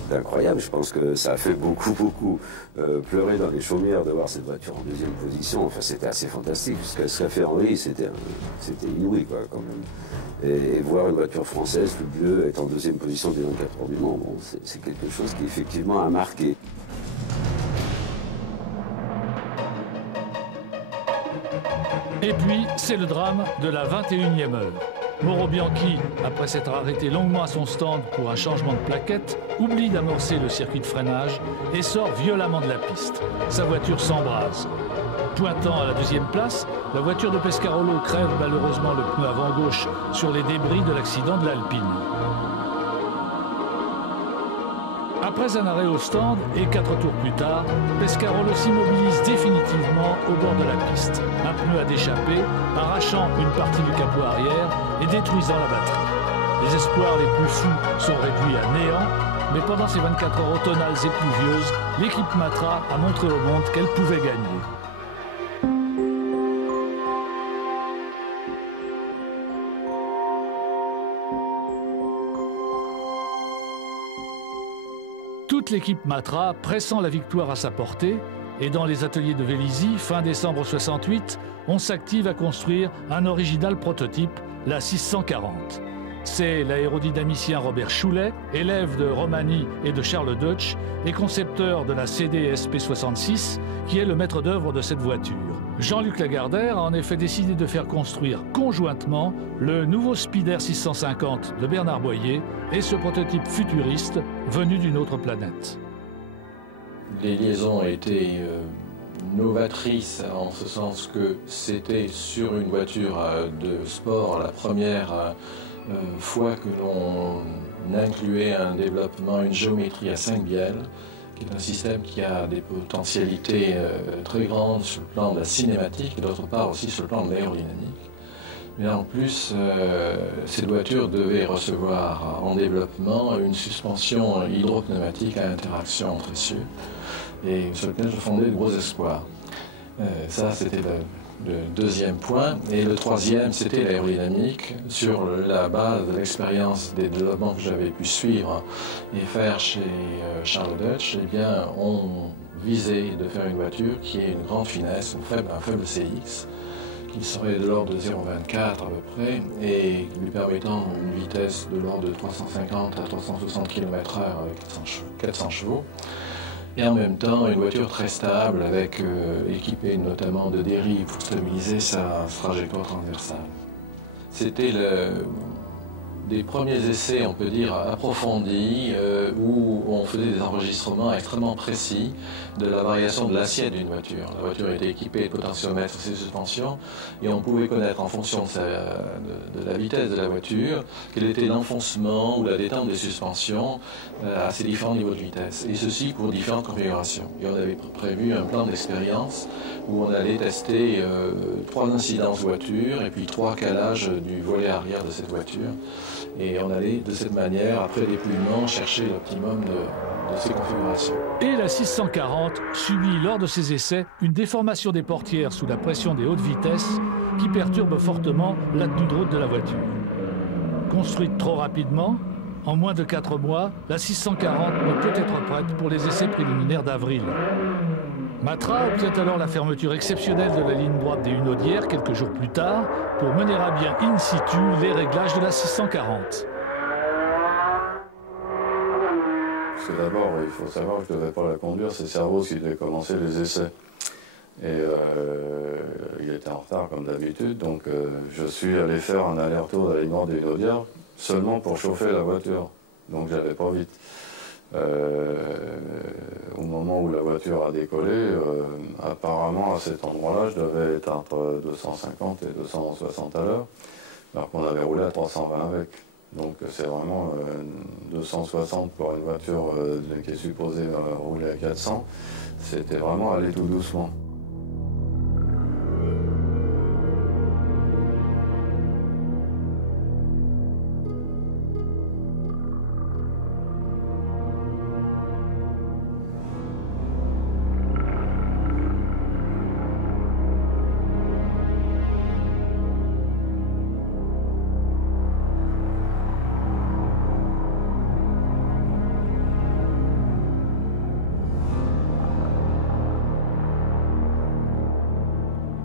d'incroyable. Je pense que ça a fait beaucoup pleurer dans les chaumières de voir cette voiture en 2e position. Enfin, c'était assez fantastique. Ce qu'a fait Henri, c'était inouï, quoi, quand même. Et voir une voiture française, toute bleue, être en 2e position des 24 heures du Mans, bon, c'est quelque chose qui effectivement a marqué. Et puis, c'est le drame de la 21e heure. Mauro Bianchi, après s'être arrêté longuement à son stand pour un changement de plaquette, oublie d'amorcer le circuit de freinage et sort violemment de la piste. Sa voiture s'embrase. Pointant à la 2e place, la voiture de Pescarolo crève malheureusement le pneu avant gauche sur les débris de l'accident de l'Alpine. Après un arrêt au stand et 4 tours plus tard, Pescarolo s'immobilise définitivement au bord de la piste. Un pneu a déchappé, arrachant une partie du capot arrière et détruisant la batterie. Les espoirs les plus fous sont réduits à néant, mais pendant ces 24 heures automnales et pluvieuses, l'équipe Matra a montré au monde qu'elle pouvait gagner. Toute l'équipe Matra pressant la victoire à sa portée, et dans les ateliers de Vélizy, fin décembre 68, on s'active à construire un original prototype, la 640. C'est l'aérodynamicien Robert Choulet, élève de Romani et de Charles Deutsch et concepteur de la CD SP66, qui est le maître d'œuvre de cette voiture. Jean-Luc Lagardère a en effet décidé de faire construire conjointement le nouveau Spider 650 de Bernard Boyer et ce prototype futuriste venu d'une autre planète. Les liaisons ont été novatrices en ce sens que c'était sur une voiture de sport la première fois que l'on incluait un développement, une géométrie à 5 bielles, qui est un système qui a des potentialités très grandes sur le plan de la cinématique et d'autre part aussi sur le plan de l'aérodynamique. Mais en plus, cette voiture devait recevoir en développement une suspension hydropneumatique à interaction entre essieux et sur lequel je fondais de gros espoirs. Ça, c'était le deuxième point. Et le troisième, c'était l'aérodynamique. Sur la base de l'expérience des développements que j'avais pu suivre et faire chez Charles Deutsch, eh bien, on visait de faire une voiture qui ait une grande finesse, un faible CX, qui serait de l'ordre de 0,24 à peu près, et lui permettant une vitesse de l'ordre de 350 à 360 km/h avec 400 chevaux. Et en même temps, une voiture très stable, équipée notamment de dérives pour stabiliser sa trajectoire transversale. C'était des premiers essais, on peut dire, approfondis, où on faisait des enregistrements extrêmement précis de la variation de l'assiette d'une voiture. La voiture était équipée de potentiomètres et ses suspensions, et on pouvait connaître en fonction de la vitesse de la voiture quel était l'enfoncement ou la détente des suspensions à ces différents niveaux de vitesse, et ceci pour différentes configurations. Et on avait prévu un plan d'expérience où on allait tester 3 incidences voiture et puis 3 calages du volet arrière de cette voiture. Et on allait de cette manière, après dépouillement, chercher l'optimum de ces configurations. Et la 640 subit lors de ses essais une déformation des portières sous la pression des hautes vitesses qui perturbe fortement la tenue de route de la voiture. Construite trop rapidement, en moins de 4 mois, la 640 ne peut être prête pour les essais préliminaires d'avril. Matra obtient alors la fermeture exceptionnelle de la ligne droite des Hunaudières quelques jours plus tard pour mener à bien in situ les réglages de la 640. Parce que d'abord, il faut savoir que je ne devais pas la conduire, c'est Servos qui devait commencer les essais. Et il était en retard comme d'habitude, donc je suis allé faire un aller-retour de la ligne droite des Hunaudières seulement pour chauffer la voiture, donc j'allais pas vite. Au moment où la voiture a décollé, apparemment à cet endroit-là, je devais être entre 250 et 260 à l'heure, alors qu'on avait roulé à 320 avec. Donc c'est vraiment 260 pour une voiture qui est supposée rouler à 400, c'était vraiment aller tout doucement.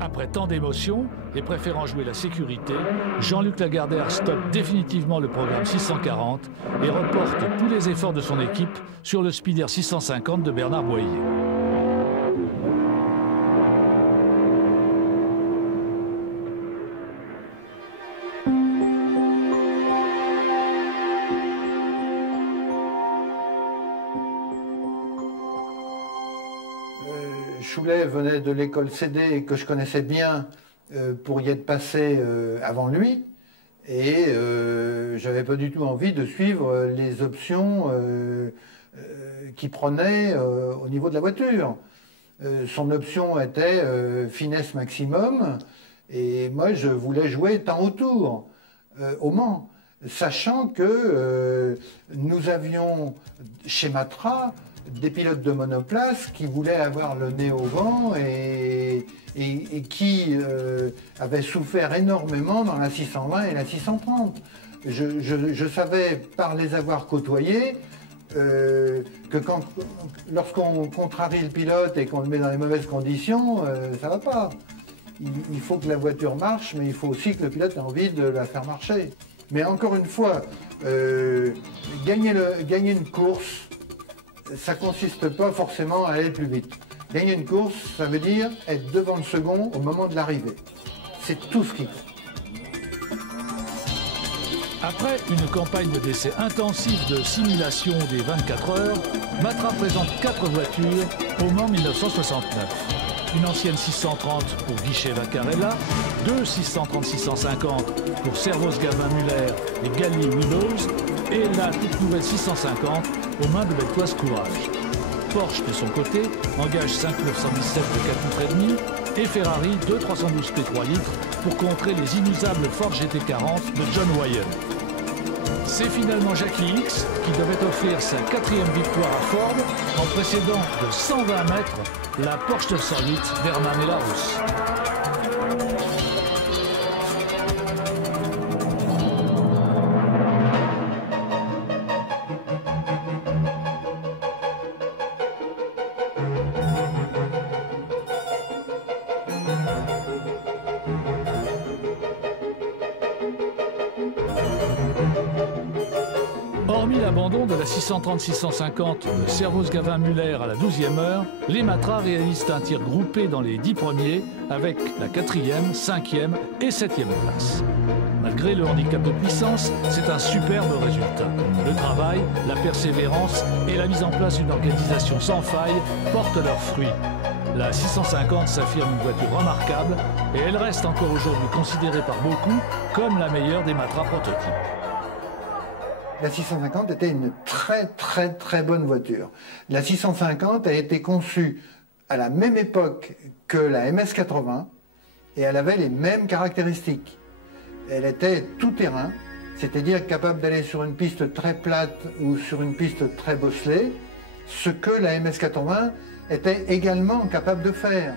Après tant d'émotions, et préférant jouer la sécurité, Jean-Luc Lagardère stoppe définitivement le programme 640 et reporte tous les efforts de son équipe sur le Spider 650 de Bernard Boyer. Choulet venait de l'école CD que je connaissais bien pour y être passé avant lui, et j'avais pas du tout envie de suivre les options qu'il prenait au niveau de la voiture. Son option était finesse maximum, et moi je voulais jouer temps autour au Mans, sachant que nous avions chez Matra des pilotes de monoplace qui voulaient avoir le nez au vent et qui avaient souffert énormément dans la 620 et la 630. Je savais, par les avoir côtoyés, que lorsqu'on contrarie le pilote et qu'on le met dans les mauvaises conditions, ça va pas. Il faut que la voiture marche, mais il faut aussi que le pilote ait envie de la faire marcher. Mais encore une fois, gagner une course, ça consiste pas forcément à aller plus vite. Gagner une course, ça veut dire être devant le second au moment de l'arrivée. C'est tout ce qui compte. Après une campagne d'essai intensive de simulation des 24 heures, Matra présente 4 voitures au Mans 1969. Une ancienne 630 pour Guichet Vaccarella, 2 630-650 pour Servoz Gavin Muller et Gali Willows, et la toute nouvelle 650 aux mains de Beltoise Courage. Porsche, de son côté, engage 5 917 de 4,5 litres et Ferrari 2 312 P3 litres pour contrer les inusables Ford GT40 de John Wyer. C'est finalement Jackie Hicks qui devait offrir sa 4e victoire à Ford en précédant de 120 mètres la Porsche 908 d'Hermann et Larousse. Hormis l'abandon de la 630-650 de Servoz Gavin Muller à la 12e heure, les Matra réalisent un tir groupé dans les 10 premiers avec la 4e, 5e et 7e place. Malgré le handicap de puissance, c'est un superbe résultat. Le travail, la persévérance et la mise en place d'une organisation sans faille portent leurs fruits. La 650 s'affirme une voiture remarquable et elle reste encore aujourd'hui considérée par beaucoup comme la meilleure des Matra prototypes. La 650 était une très bonne voiture. La 650 a été conçue à la même époque que la MS80 et elle avait les mêmes caractéristiques. Elle était tout-terrain, c'est-à-dire capable d'aller sur une piste très plate ou sur une piste très bosselée, ce que la MS80 était également capable de faire.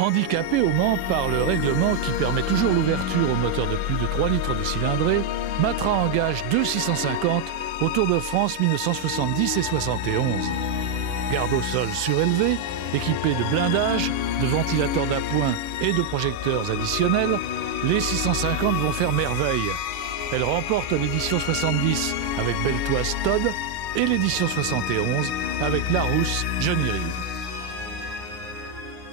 Handicapé au Mans par le règlement qui permet toujours l'ouverture au moteur de plus de 3 litres de cylindrée, Matra engage 2 650 au Tour de France 1970 et 71. Garde au sol surélevé, équipée de blindage, de ventilateurs d'appoint et de projecteurs additionnels, les 650 vont faire merveille. Elle remporte l'édition 70 avec Beltoise Todd et l'édition 71 avec Larousse Johnny Reeve.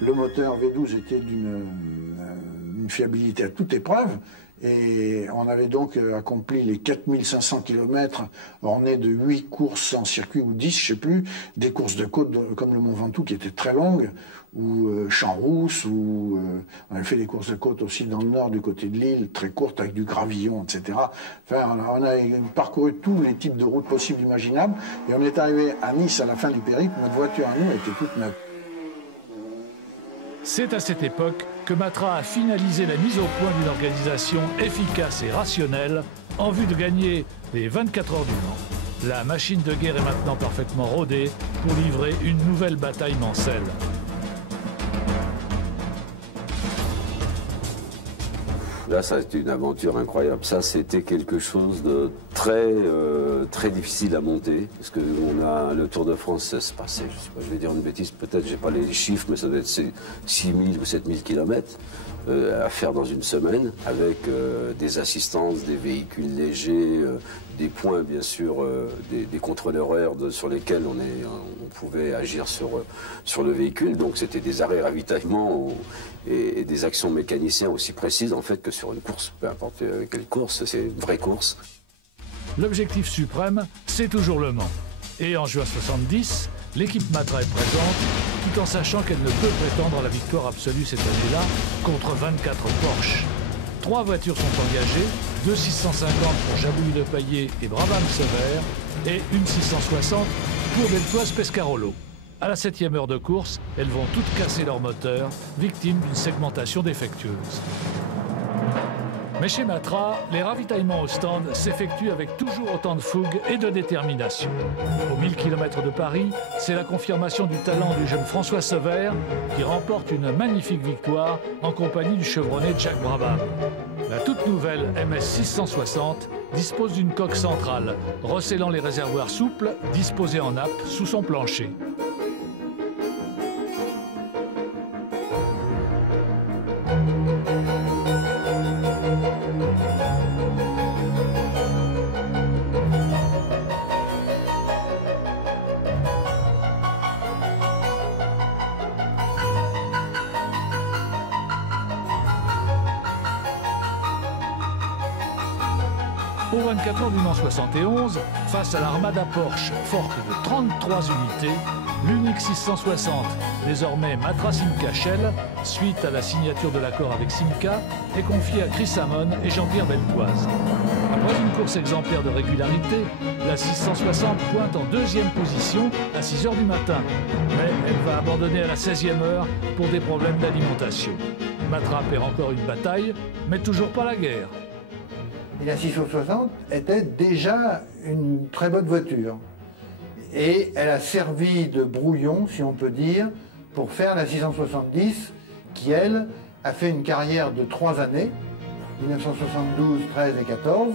Le moteur V12 était d'une fiabilité à toute épreuve et on avait donc accompli les 4500 km ornés de 8 courses en circuit ou 10, je ne sais plus, des courses de côte comme le Mont Ventoux qui étaient très longues, ou Champs-Rousse, ou on avait fait des courses de côte aussi dans le nord du côté de l'île, très courtes avec du gravillon, etc. Enfin, on a parcouru tous les types de routes possibles imaginables et on est arrivé à Nice à la fin du périple, notre voiture à nous était toute neuve. C'est à cette époque que Matra a finalisé la mise au point d'une organisation efficace et rationnelle en vue de gagner les 24 heures du Mans. La machine de guerre est maintenant parfaitement rodée pour livrer une nouvelle bataille mancelle. Là, ça a été une aventure incroyable. Ça, c'était quelque chose de très difficile à monter. Parce que on a le Tour de France, ça se passait, je sais pas, je vais dire une bêtise, peut-être, j'ai pas les chiffres, mais ça doit être 6 000 ou 7 000 km à faire dans une semaine, avec des assistances, des véhicules légers, des points, bien sûr, des contrôleurs horaires sur lesquels on pouvait agir sur le véhicule. Donc, c'était des arrêts ravitaillement et des actions mécaniciens aussi précises, en fait, que sur une course. Peu importe quelle course, c'est une vraie course. L'objectif suprême, c'est toujours le Mans. Et en juin 70, l'équipe Matra est présente, tout en sachant qu'elle ne peut prétendre à la victoire absolue cette année-là contre 24 Porsche. 3 voitures sont engagées, 2 650 pour Jabouille de Paillet et Brabham Sever, et une 660 pour Beltoise Pescarolo. À la 7e heure de course, elles vont toutes casser leur moteur, victimes d'une segmentation défectueuse. Mais chez Matra, les ravitaillements au stand s'effectuent avec toujours autant de fougue et de détermination. Aux 1000 km de Paris, c'est la confirmation du talent du jeune François Sevère qui remporte une magnifique victoire en compagnie du chevronné Jack Brabham. La toute nouvelle MS 660 dispose d'une coque centrale, recélant les réservoirs souples disposés en nappe sous son plancher. Aux 24 heures du Mans 71, face à l'armada Porsche forte de 33 unités, l'Unique 660, désormais Matra Simca Shell, suite à la signature de l'accord avec Simca, est confiée à Chris Hammond et Jean-Pierre Beltoise. Après une course exemplaire de régularité, la 660 pointe en deuxième position à 6 heures du matin. Mais elle va abandonner à la 16e heure pour des problèmes d'alimentation. Matra perd encore une bataille, mais toujours pas la guerre. Et la 660 était déjà une très bonne voiture. Et elle a servi de brouillon, si on peut dire, pour faire la 670, qui, elle, a fait une carrière de 3 années, 1972, 13 et 14.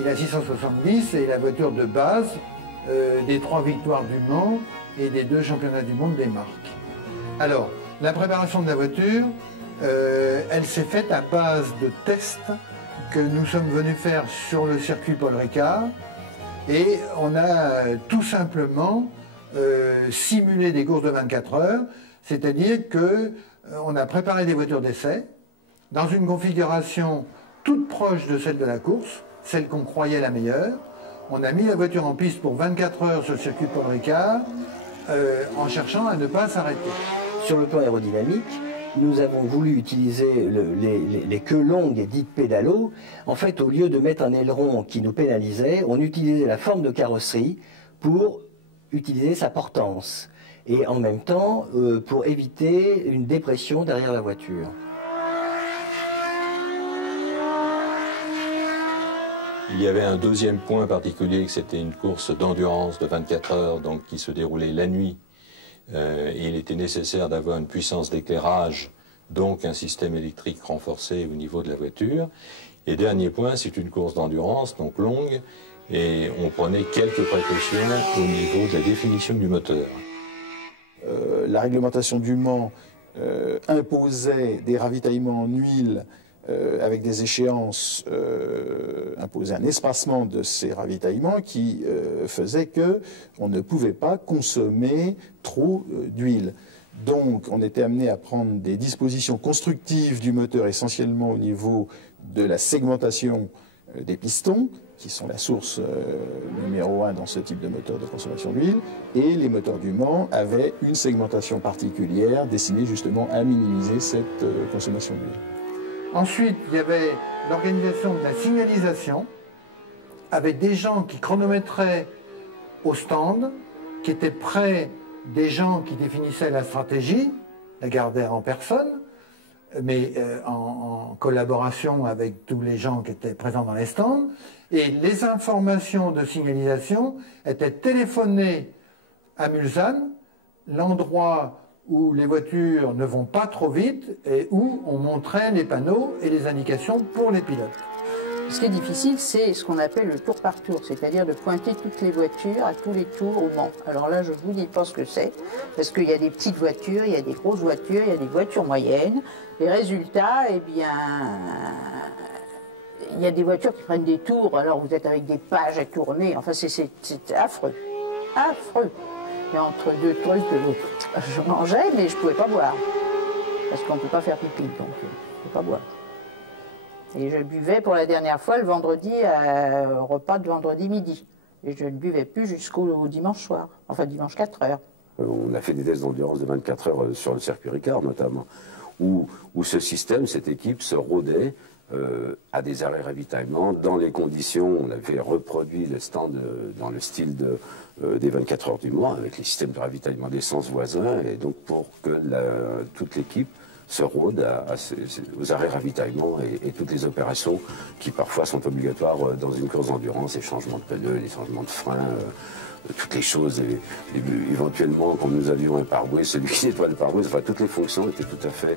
Et la 670 est la voiture de base des 3 victoires du Mans et des 2 championnats du monde des marques. Alors, la préparation de la voiture, elle s'est faite à base de tests que nous sommes venus faire sur le circuit Paul Ricard, et on a tout simplement simulé des courses de 24 heures, c'est-à-dire qu'on a préparé des voitures d'essai dans une configuration toute proche de celle de la course, celle qu'on croyait la meilleure. On a mis la voiture en piste pour 24 heures sur le circuit Paul Ricard en cherchant à ne pas s'arrêter. Sur le plan aérodynamique, nous avons voulu utiliser les queues longues dites pédalos. En fait, au lieu de mettre un aileron qui nous pénalisait, on utilisait la forme de carrosserie pour utiliser sa portance. Et en même temps, pour éviter une dépression derrière la voiture. Il y avait un deuxième point particulier, que c'était une course d'endurance de 24 heures, donc qui se déroulait la nuit. Et il était nécessaire d'avoir une puissance d'éclairage, donc un système électrique renforcé au niveau de la voiture. Et dernier point, c'est une course d'endurance, donc longue, et on prenait quelques précautions au niveau de la définition du moteur. La réglementation du Mans imposait des ravitaillements en huile avec des échéances, imposait un espacement de ces ravitaillements qui faisait qu'on ne pouvait pas consommer trop d'huile. Donc on était amené à prendre des dispositions constructives du moteur, essentiellement au niveau de la segmentation des pistons, qui sont la source numéro 1 dans ce type de moteur de consommation d'huile, et les moteurs du Mans avaient une segmentation particulière destinée justement à minimiser cette consommation d'huile. Ensuite, il y avait l'organisation de la signalisation, avec des gens qui chronométraient au stand, qui étaient près des gens qui définissaient la stratégie, Lagardère en personne, mais en collaboration avec tous les gens qui étaient présents dans les stands. Et les informations de signalisation étaient téléphonées à Mulsanne, l'endroit où les voitures ne vont pas trop vite et où on montrait les panneaux et les indications pour les pilotes. Ce qui est difficile, c'est ce qu'on appelle le tour par tour, c'est-à-dire de pointer toutes les voitures à tous les tours au Mans. Alors là, je vous dis pas ce que c'est, parce qu'il y a des petites voitures, il y a des grosses voitures, il y a des voitures moyennes. Les résultats, eh bien, il y a des voitures qui prennent des tours, alors vous êtes avec des pages à tourner, enfin c'est affreux, affreux. Et entre deux trucs, je mangeais, mais je ne pouvais pas boire. Parce qu'on ne peut pas faire pipi, donc je ne peux pas boire. Et je buvais pour la dernière fois le vendredi, au repas de vendredi midi. Et je ne buvais plus jusqu'au dimanche soir, enfin dimanche 4 heures. On a fait des tests d'endurance de 24 heures sur le circuit Ricard notamment, où ce système, cette équipe se rôdait à des arrêts ravitaillement, dans les conditions, on avait reproduit le stand dans le style des 24 heures du Mans, avec les systèmes de ravitaillement d'essence voisins, et donc pour que toute l'équipe se rôdent aux arrêts ravitaillement et toutes les opérations qui parfois sont obligatoires dans une course d'endurance, les changements de pneus, les changements de frein, toutes les choses, éventuellement quand nous avions un pare-brise, celui qui nettoie le pare-brise, enfin toutes les fonctions étaient tout à fait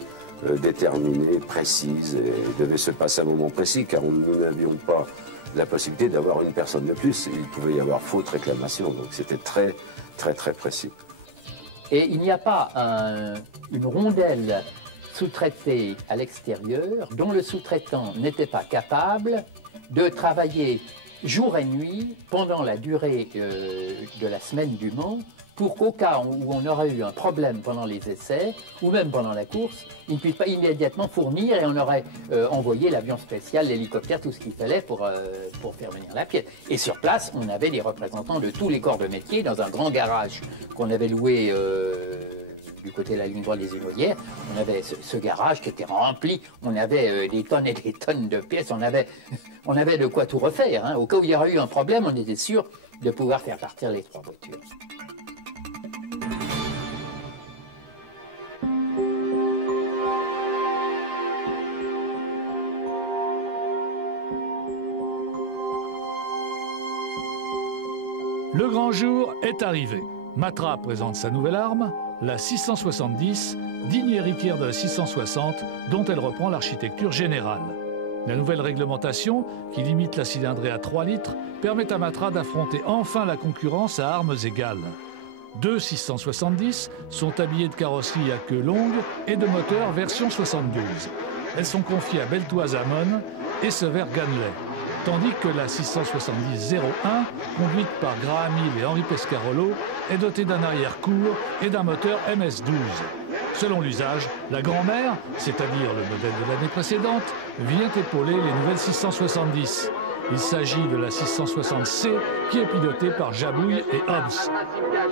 déterminées, précises, et devaient se passer à un moment précis, car nous n'avions pas la possibilité d'avoir une personne de plus. Il pouvait y avoir faute, réclamation, donc c'était très, très, très précis. Et il n'y a pas une rondelle sous-traitée à l'extérieur dont le sous-traitant n'était pas capable de travailler jour et nuit pendant la durée de la semaine du Mans, pour qu'au cas où on aurait eu un problème pendant les essais, ou même pendant la course, il ne puisse pas immédiatement fournir, et on aurait envoyé l'avion spécial, l'hélicoptère, tout ce qu'il fallait pour faire venir la pièce. Et sur place, on avait des représentants de tous les corps de métier dans un grand garage qu'on avait loué du côté de la ligne droite des Humaudières. On avait ce garage qui était rempli, on avait des tonnes et des tonnes de pièces, on avait de quoi tout refaire, hein. Au cas où il y aurait eu un problème, on était sûr de pouvoir faire partir les 3 voitures. Le grand jour est arrivé. Matra présente sa nouvelle arme, la 670, digne héritière de la 660, dont elle reprend l'architecture générale. La nouvelle réglementation, qui limite la cylindrée à 3 litres, permet à Matra d'affronter enfin la concurrence à armes égales. 2 670 sont habillées de carrosserie à queue longue et de moteur version 72. Elles sont confiées à Beltoise Amon et Sever Ganley, tandis que la 670-01, conduite par Graham Hill et Henri Pescarolo, est dotée d'un arrière court et d'un moteur MS-12. Selon l'usage, la grand-mère, c'est-à-dire le modèle de l'année précédente, vient épauler les nouvelles 670. Il s'agit de la 660C qui est pilotée par Jabouille et Hobbs.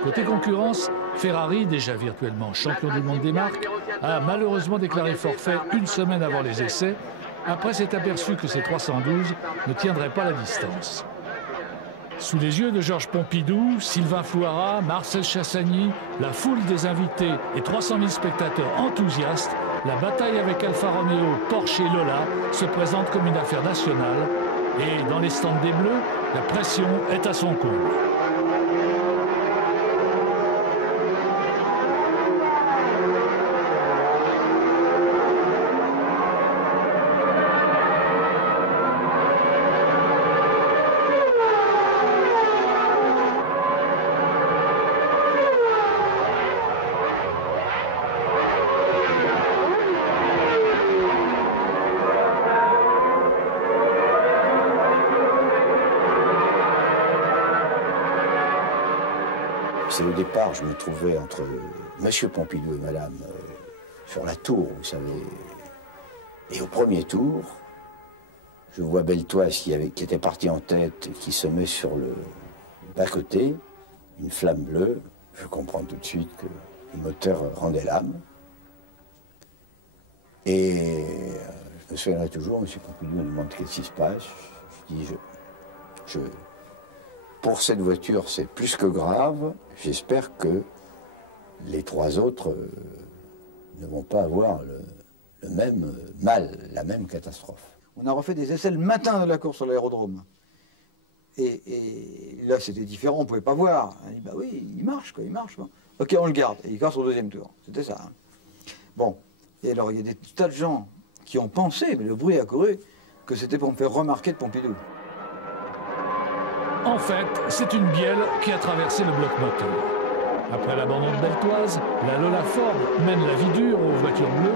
Côté concurrence, Ferrari, déjà virtuellement champion du monde des marques, a malheureusement déclaré forfait une semaine avant les essais, après s'être aperçu que ces 312 ne tiendraient pas la distance. Sous les yeux de Georges Pompidou, Sylvain Flouara, Marcel Chassagny, la foule des invités et 300 000 spectateurs enthousiastes, la bataille avec Alfa Romeo, Porsche et Lola se présente comme une affaire nationale. Et dans les stands des Bleus, la pression est à son comble. C'est au départ, je me trouvais entre Monsieur Pompidou et Madame sur la tour, vous savez. Et au premier tour, je vois Beltoise qui était parti en tête, qui se met sur le bas-côté, une flamme bleue. Je comprends tout de suite que le moteur rendait l'âme. Et je me souviendrai toujours, Monsieur Pompidou me demande qu'est-ce qui se passe. Je dis, pour cette voiture, c'est plus que grave. J'espère que les 3 autres ne vont pas avoir le même mal, la même catastrophe. On a refait des essais le matin de la course sur l'aérodrome. Et là, c'était différent, on ne pouvait pas voir. On a dit, bah oui, il marche, quoi, il marche. Bon. Ok, on le garde. Et il casse au 2e tour. C'était ça. Hein. Bon. Et alors, il y a des tas de gens qui ont pensé, mais le bruit a couru, que c'était pour me faire remarquer de Pompidou. En fait, c'est une bielle qui a traversé le bloc moteur. Après l'abandon de Beltoise, la Lola Ford mène la vie dure aux voitures bleues,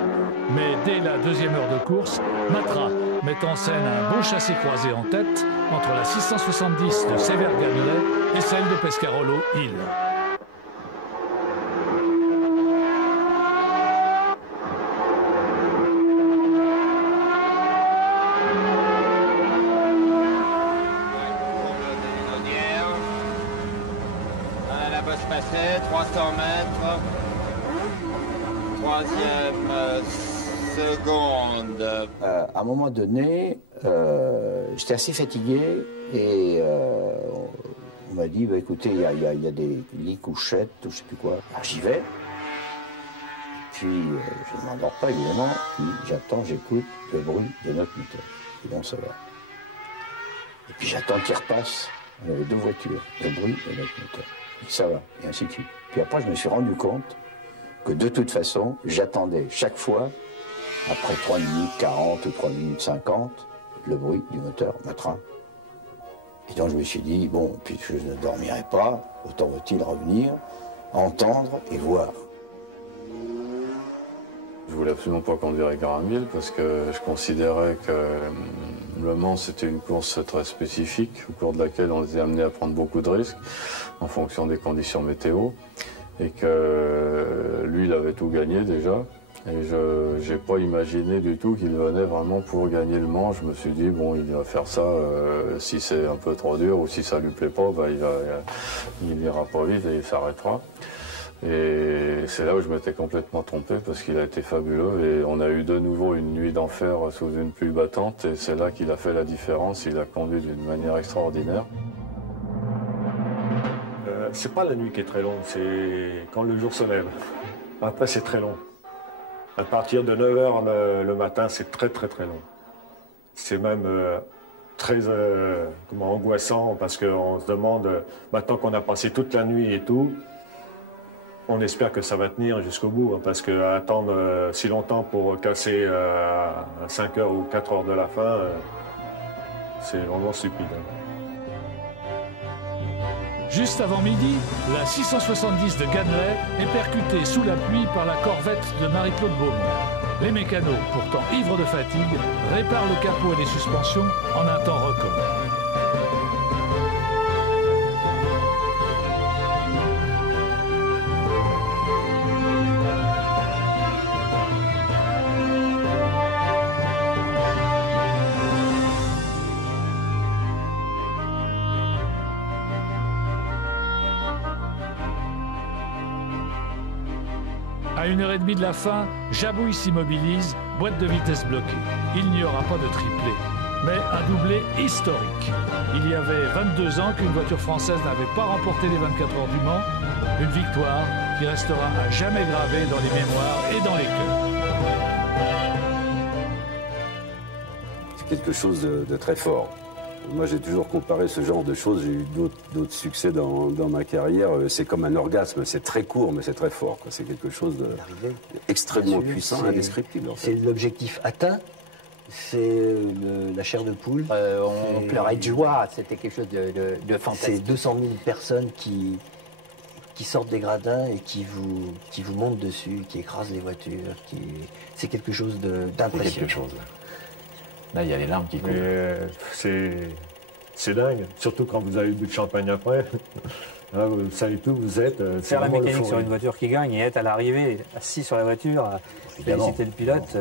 mais dès la 2e heure de course, Matra met en scène un beau chassé croisé en tête entre la 670 de Sever Ganley et celle de Pescarolo Hill. La bosse passée, 300 mètres. 3e seconde. À un moment donné, j'étais assez fatigué et on m'a dit, bah, écoutez, il y a des lits couchettes, ou je sais plus quoi. Alors j'y vais. puis je ne m'endors pas évidemment, puis j'attends, j'écoute le bruit de notre moteur. Et bon, ça va. Et puis j'attends qu'il repasse. On avait 2 voitures, le bruit de notre moteur. Et ça va, et ainsi de suite. Puis après, je me suis rendu compte que de toute façon, j'attendais chaque fois, après 3 minutes 40 ou 3 minutes 50, le bruit du moteur Matra. Et donc je me suis dit, bon, puisque je ne dormirai pas, autant vaut-il revenir, entendre et voir. Je voulais absolument pas conduire Gare à 1000 parce que je considérais que Le Mans c'était une course très spécifique au cours de laquelle on était amené à prendre beaucoup de risques en fonction des conditions météo et que lui il avait tout gagné déjà et je n'ai pas imaginé du tout qu'il venait vraiment pour gagner Le Mans. Je me suis dit bon il va faire ça si c'est un peu trop dur ou si ça lui plaît pas, bah, il ira pas vite et il s'arrêtera. Et c'est là où je m'étais complètement trompé parce qu'il a été fabuleux et on a eu de nouveau une nuit d'enfer sous une pluie battante et c'est là qu'il a fait la différence, il a conduit d'une manière extraordinaire. C'est pas la nuit qui est très longue, c'est quand le jour se lève. Après c'est très long. À partir de 9 h le matin c'est très long. C'est même très angoissant parce qu'on se demande, maintenant qu'on a passé toute la nuit et tout, on espère que ça va tenir jusqu'au bout, hein, parce qu'attendre si longtemps pour casser à 5 h ou 4 h de la fin, c'est vraiment stupide. Juste avant midi, la 670 de Ganley est percutée sous la pluie par la corvette de Marie-Claude Beaumont. Les mécanos, pourtant ivres de fatigue, réparent le capot et les suspensions en un temps record. À 1h30 de la fin, Jabouille s'immobilise, boîte de vitesse bloquée. Il n'y aura pas de triplé, mais un doublé historique. Il y avait 22 ans qu'une voiture française n'avait pas remporté les 24 heures du Mans. Une victoire qui restera à jamais gravée dans les mémoires et dans les cœurs. C'est quelque chose de très fort. Moi, j'ai toujours comparé ce genre de choses. J'ai eu d'autres succès dans ma carrière. C'est comme un orgasme. C'est très court, mais c'est très fort. C'est quelque chose d'extrêmement puissant, indescriptible. En fait. C'est l'objectif atteint. C'est la chair de poule. On pleurait de joie. C'était quelque chose de fantastique. C'est 200 000 personnes qui sortent des gradins et qui vous montent dessus, qui écrasent les voitures. C'est quelque chose d'impressionnant. Là, il y a les larmes qui coulent. C'est dingue, surtout quand vous avez bu de champagne après. Là, vous savez tout, vous êtes... Faire la mécanique sur une voiture qui gagne et être à l'arrivée, assis sur la voiture, à féliciter le pilote,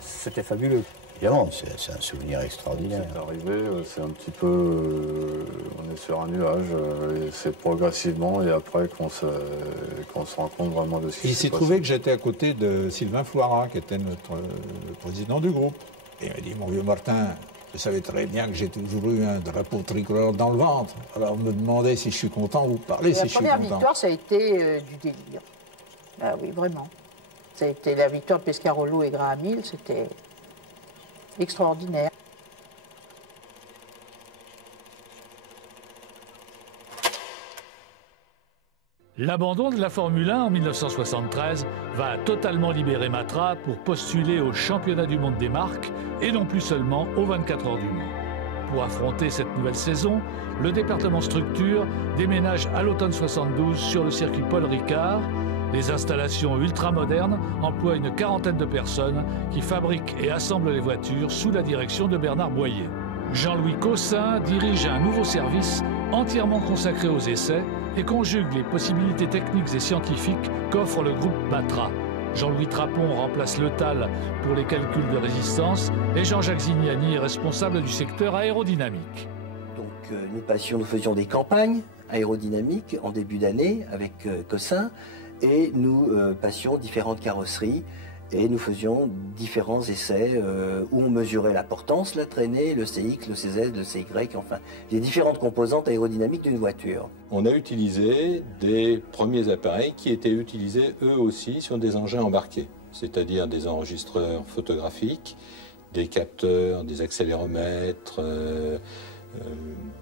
c'était fabuleux. Évidemment, c'est un souvenir extraordinaire. C'est arrivé, c'est un petit peu... on est sur un nuage, et c'est progressivement, et après qu'on se rend compte vraiment de ce qui s'est passé. Il s'est trouvé que j'étais à côté de Sylvain Floirat, qui était notre président du groupe. Et il m'a dit, mon vieux Martin, je savais très bien que j'ai toujours eu un drapeau tricolore dans le ventre. Alors on me demandait si je suis content ou parler si je suis content. La première victoire, ça a été du délire. Ah oui, vraiment. Ça a été la victoire de Pescarolo et Gare à 1000, c'était extraordinaire. L'abandon de la Formule 1 en 1973 va totalement libérer Matra pour postuler au championnat du monde des marques et non plus seulement aux 24 heures du Mans. Pour affronter cette nouvelle saison, le département structure déménage à l'automne 72 sur le circuit Paul Ricard. Les installations ultramodernes emploient une quarantaine de personnes qui fabriquent et assemblent les voitures sous la direction de Bernard Boyer. Jean-Louis Cossin dirige un nouveau service entièrement consacré aux essais et conjugue les possibilités techniques et scientifiques qu'offre le groupe Matra. Jean-Louis Trapon remplace Le Tal pour les calculs de résistance et Jean-Jacques Zignani est responsable du secteur aérodynamique. Donc nous faisions des campagnes aérodynamiques en début d'année avec Cossin et nous passions différentes carrosseries Et nous faisions différents essais où on mesurait la portance, la traînée, le CX, le CZ, le CY, enfin les différentes composantes aérodynamiques d'une voiture. On a utilisé des premiers appareils qui étaient utilisés eux aussi sur des engins embarqués, c'est-à-dire des enregistreurs photographiques, des capteurs, des accéléromètres,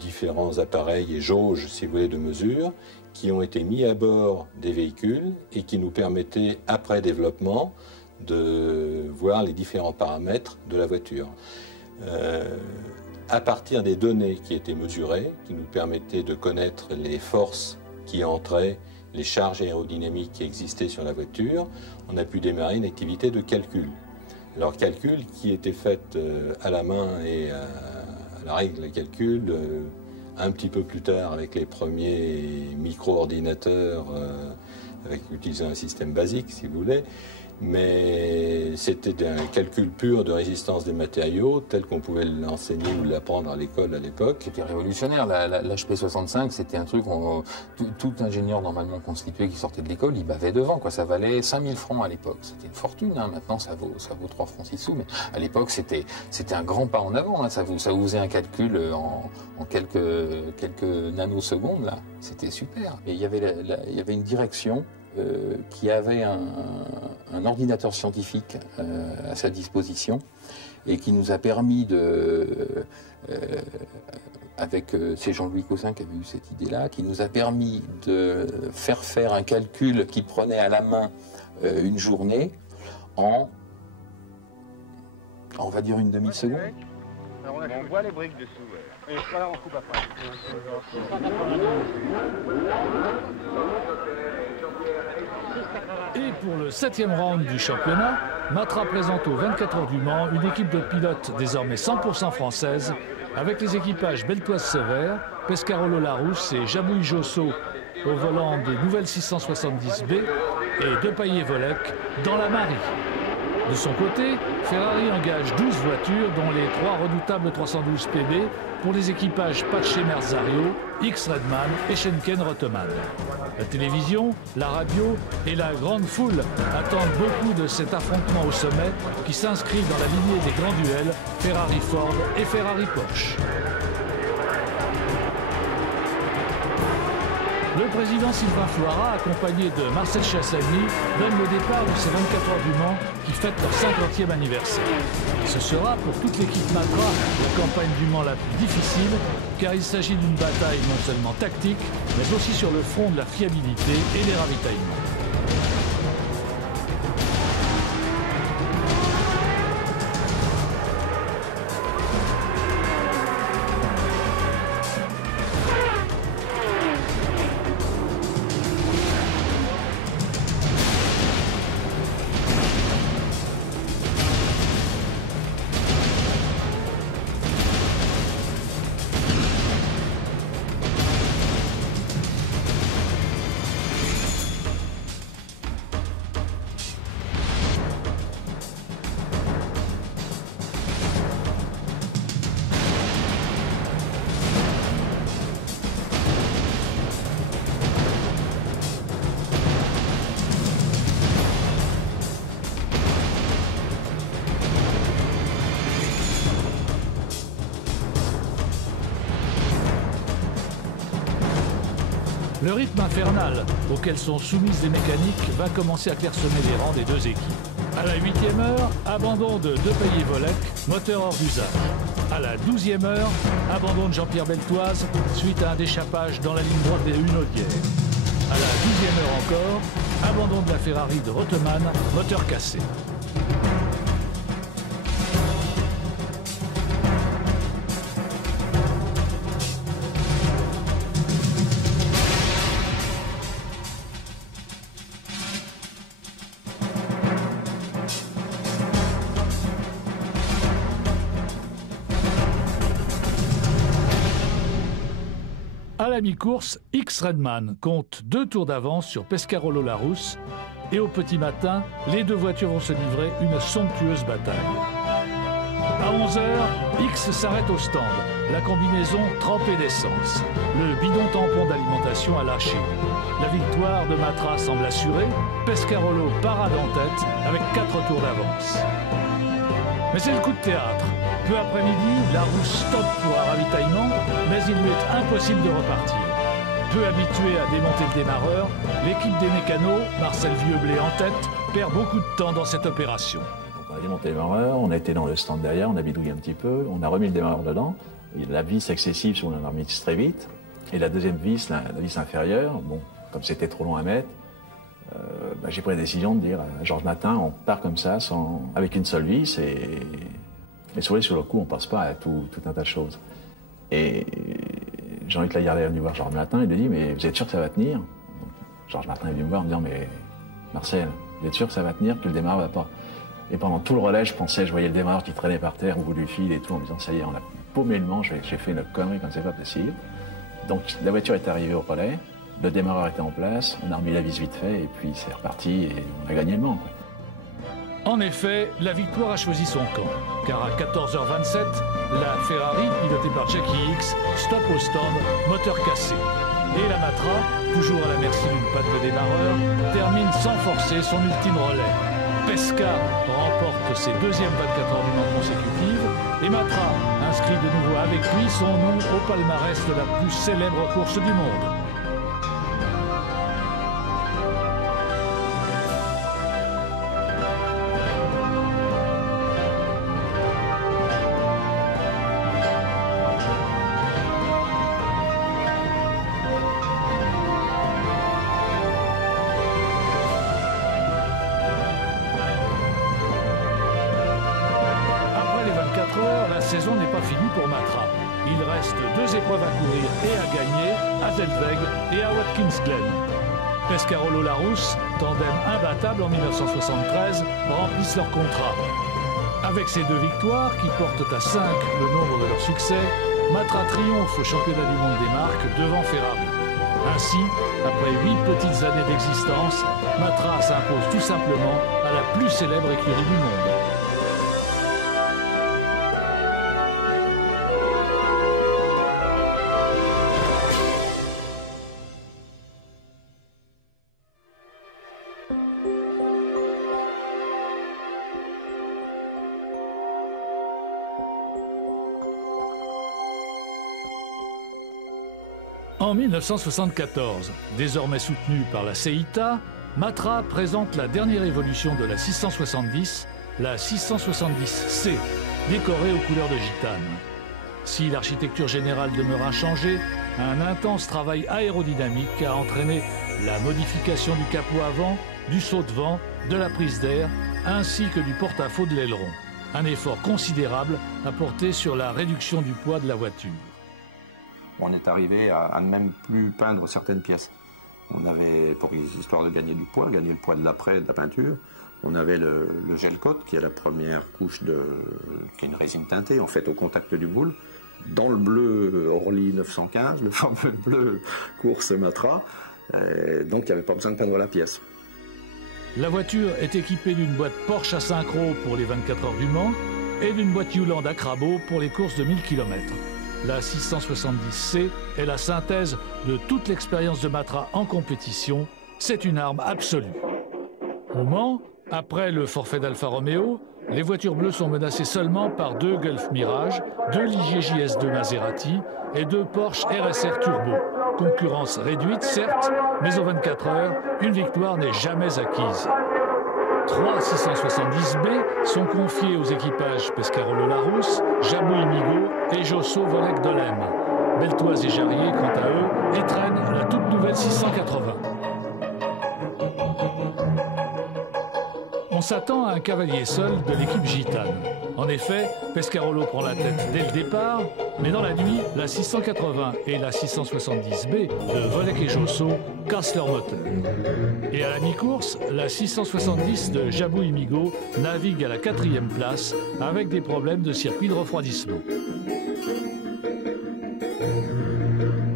différents appareils et jauges, si vous voulez, de mesure, qui ont été mis à bord des véhicules et qui nous permettaient, après développement, de voir les différents paramètres de la voiture. À partir des données qui étaient mesurées, qui nous permettaient de connaître les forces qui entraient, les charges aérodynamiques qui existaient sur la voiture, on a pu démarrer une activité de calcul. Alors calcul qui était faite à la main et à la règle de calcul un petit peu plus tard avec les premiers micro-ordinateurs utilisant un système basique si vous voulez. Mais c'était un calcul pur de résistance des matériaux tel qu'on pouvait l'enseigner ou l'apprendre à l'école à l'époque. C'était révolutionnaire, l'HP65 c'était un truc, tout ingénieur normalement constitué qui sortait de l'école, il bavait devant, quoi. Ça valait 5000 francs à l'époque, c'était une fortune, hein. Maintenant ça vaut 3 francs 6 sous, mais à l'époque c'était un grand pas en avant, hein. Ça vous faisait un calcul en quelques nanosecondes, là. C'était super. Et il y avait une direction qui avait un ordinateur scientifique à sa disposition et qui nous a permis c'est Jean-Louis Cossin qui avait eu cette idée-là, qui nous a permis de faire un calcul qui prenait à la main une journée en, on va dire, une demi-seconde. On voit les briques dessous. Et voilà, on coupe après. Et pour le 7e round du championnat, Matra présente aux 24 heures du Mans une équipe de pilotes désormais 100% française, avec les équipages Beltoise-Sévère, Pescarolo-Larousse et Jabouille-Josso au volant des nouvelles 670B et Depailler-Volec dans la Marie. De son côté, Ferrari engage 12 voitures, dont les 3 redoutables 312 PB pour les équipages Pache Merzario, X-Redman et Schenken-Reutemann. La télévision, la radio et la grande foule attendent beaucoup de cet affrontement au sommet qui s'inscrit dans la lignée des grands duels Ferrari-Ford et Ferrari-Porsche. Le président Sylvain Floirat, accompagné de Marcel Chassagny, donne le départ de ces 24 heures du Mans qui fêtent leur 50e anniversaire. Ce sera pour toute l'équipe Matra la campagne du Mans la plus difficile, car il s'agit d'une bataille non seulement tactique, mais aussi sur le front de la fiabilité et des ravitaillements. Le rythme infernal auquel sont soumises les mécaniques va commencer à clairsemer les rangs des deux équipes. À la 8e heure, abandon de Depailler-Volec, moteur hors d'usage. À la 12e heure, abandon de Jean-Pierre Beltoise suite à un déchappage dans la ligne droite des Hunaudières. À la 12e heure encore, abandon de la Ferrari de Reutemann, moteur cassé. À la mi-course, X-Redman compte 2 tours d'avance sur Pescarolo-Larousse et au petit matin, les deux voitures vont se livrer une somptueuse bataille. À 11 h, X s'arrête au stand. La combinaison trempée d'essence. Le bidon tampon d'alimentation a lâché. La victoire de Matra semble assurée. Pescarolo parade en tête avec 4 tours d'avance. Mais c'est le coup de théâtre. Peu après-midi, Larousse stoppe pour un ravitaillement, mais il lui est impossible de repartir. Peu habitué à démonter le démarreur, l'équipe des mécanos, Marcel Vieublé en tête, perd beaucoup de temps dans cette opération. On a démonté le démarreur, on a été dans le stand derrière, on a bidouillé un petit peu, on a remis le démarreur dedans. La vis excessive, on en a remis très vite. Et la deuxième vis, la vis inférieure, bon, comme c'était trop long à mettre, j'ai pris la décision de dire à Georges Matin, on part comme ça, avec une seule vis, et sur le coup, on passe pas à tout un tas de choses. Et Jean-Luc Lagardère est venu voir Georges Matin, il lui dit, mais vous êtes sûr que ça va tenir? Georges Matin est venu me voir en me disant, mais Marcel, vous êtes sûr que ça va tenir, que le démarreur va pas? Et pendant tout le relais, je voyais le démarreur qui traînait par terre au bout du fil et tout, en me disant, ça y est, on a paumé le manche, j'ai fait une connerie comme c'est pas possible. Donc la voiture est arrivée au relais, le démarreur était en place, on a remis la vis vite fait, et puis c'est reparti, et on a gagné le Mans, quoi. En effet, la victoire a choisi son camp, car à 14 h 27, la Ferrari, pilotée par Jackie X, stoppe au stand, moteur cassé. Et la Matra, toujours à la merci d'une panne de démarreur, termine sans forcer son ultime relais. Pesca remporte ses deuxièmes 24 heures du Mans consécutives, et Matra inscrit de nouveau avec lui son nom au palmarès de la plus célèbre course du monde. La saison n'est pas finie pour Matra. Il reste 2 épreuves à courir et à gagner, à Zellweg et à Watkins Glen. Pescarolo-Larousse, tandem imbattable en 1973, remplissent leur contrat. Avec ces 2 victoires, qui portent à 5 le nombre de leurs succès, Matra triomphe au championnat du monde des marques devant Ferrari. Ainsi, après 8 petites années d'existence, Matra s'impose tout simplement à la plus célèbre écurie du monde. En 1974, désormais soutenu par la CEITA, Matra présente la dernière évolution de la 670, la 670C, décorée aux couleurs de gitane. Si l'architecture générale demeure inchangée, un intense travail aérodynamique a entraîné la modification du capot avant, du saut de vent, de la prise d'air, ainsi que du porte-à-faux de l'aileron. Un effort considérable a porté sur la réduction du poids de la voiture. On est arrivé à ne même plus peindre certaines pièces. On avait, pour histoire de gagner du poids, gagner le poids de l'après, de la peinture, on avait le gel coat, qui est la première couche qui est une résine teintée, en fait, au contact du boule, dans le bleu Orly 915, le fameux bleu course Matra, donc il n'y avait pas besoin de peindre la pièce. La voiture est équipée d'une boîte Porsche à synchro pour les 24 heures du Mans et d'une boîte Hewland à Crabo pour les courses de 1000 km. La 670C est la synthèse de toute l'expérience de Matra en compétition. C'est une arme absolue. Au Mans, après le forfait d'Alfa Romeo, les voitures bleues sont menacées seulement par 2 Gulf Mirage, 2 Ligier JS2 Maserati et 2 Porsche RSR Turbo. Concurrence réduite, certes, mais aux 24 heures, une victoire n'est jamais acquise. 3 670B sont confiés aux équipages Pescarolo-Larousse, Jabouille-Migaud et Josso-Volek-Dolem. Beltoise et Jarrier, quant à eux, étrennent la toute nouvelle 680. On s'attend à un cavalier seul de l'équipe gitane. En effet, Pescarolo prend la tête dès le départ, mais dans la nuit, la 680 et la 670B de Volek et Josso cassent leur moteur. Et à la mi-course, la 670 de Jabouille-Migaud navigue à la 4e place avec des problèmes de circuit de refroidissement.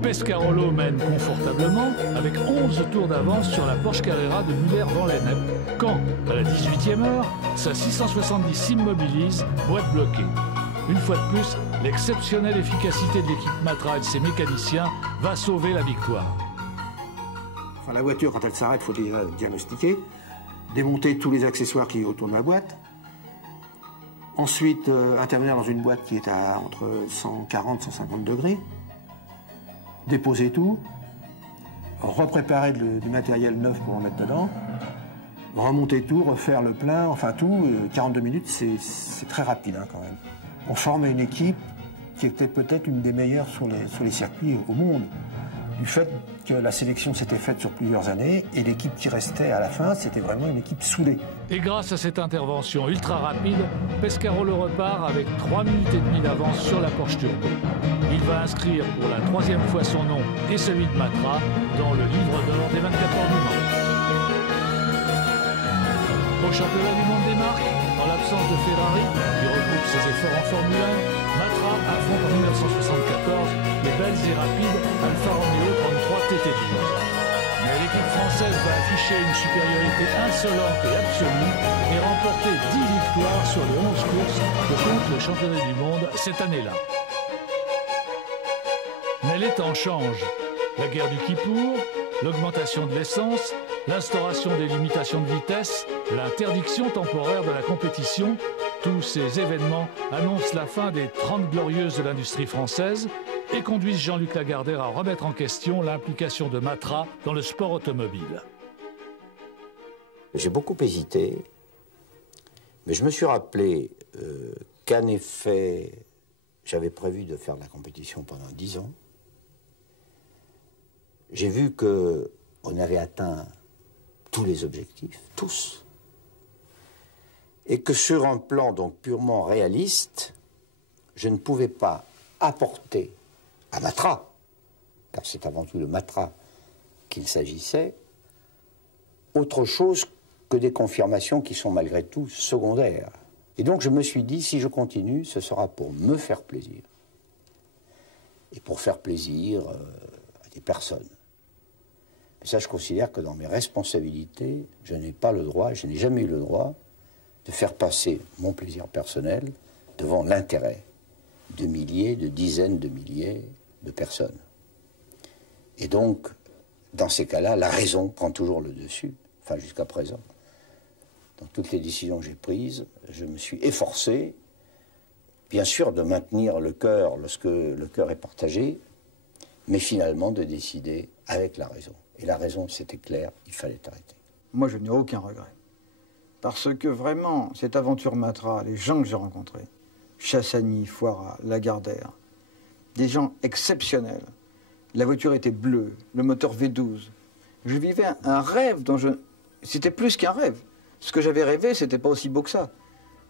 Pescarolo mène confortablement avec 11 tours d'avance sur la Porsche Carrera de Müller-Van Lennep quand, à la 18e heure, sa 670 s'immobilise, boîte bloquée. Une fois de plus, l'exceptionnelle efficacité de l'équipe Matra et de ses mécaniciens va sauver la victoire. Enfin, la voiture, quand elle s'arrête, il faut déjà diagnostiquer, démonter tous les accessoires qui autour de la boîte, ensuite intervenir dans une boîte qui est à entre 140 et 150 degrés, déposer tout, repréparer du matériel neuf pour en mettre dedans, remonter tout, refaire le plein, enfin tout, 42 minutes, c'est très rapide hein, quand même. On formait une équipe qui était peut-être une des meilleures sur les circuits au monde, du fait que la sélection s'était faite sur plusieurs années et l'équipe qui restait à la fin, c'était vraiment une équipe soudée. Et grâce à cette intervention ultra rapide, Pescarolo repart avec 3 minutes et demie d'avance sur la Porsche Turbo. Il va inscrire pour la 3e fois son nom et celui de Matra dans le livre d'or des 24 heures du Mans. Au championnat du monde des marques, en l'absence de Ferrari, qui regroupe ses efforts en Formule 1, Matra affronte en 1974 les belles et rapides Alfa Romeo 33 TT12. Mais l'équipe française va afficher une supériorité insolente et absolue et remporter 10 victoires sur les 11 courses que compte le championnat du monde cette année-là. Mais les temps changent. La guerre du Kippour, l'augmentation de l'essence, l'instauration des limitations de vitesse, l'interdiction temporaire de la compétition, tous ces événements annoncent la fin des 30 glorieuses de l'industrie française et conduisent Jean-Luc Lagardère à remettre en question l'implication de Matra dans le sport automobile. J'ai beaucoup hésité, mais je me suis rappelé qu'en effet, j'avais prévu de faire de la compétition pendant 10 ans. J'ai vu qu'on avait atteint tous les objectifs, tous. Et que sur un plan donc purement réaliste, je ne pouvais pas apporter à Matra, car c'est avant tout de Matra qu'il s'agissait, autre chose que des confirmations qui sont malgré tout secondaires. Et donc je me suis dit, si je continue, ce sera pour me faire plaisir. Et pour faire plaisir à des personnes. Mais ça, je considère que dans mes responsabilités, je n'ai pas le droit, je n'ai jamais eu le droit de faire passer mon plaisir personnel devant l'intérêt de milliers, de dizaines de milliers de personnes. Et donc, dans ces cas-là, la raison prend toujours le dessus, enfin jusqu'à présent. Dans toutes les décisions que j'ai prises, je me suis efforcé, bien sûr, de maintenir le cœur lorsque le cœur est partagé, mais finalement de décider avec la raison. Et la raison, c'était clair, il fallait arrêter. Moi, je n'ai aucun regret. Parce que vraiment, cette aventure Matra, les gens que j'ai rencontrés, Chassagny, Foirat, Lagardère, des gens exceptionnels. La voiture était bleue, le moteur V12. Je vivais un rêve dont je... C'était plus qu'un rêve. Ce que j'avais rêvé, c'était pas aussi beau que ça.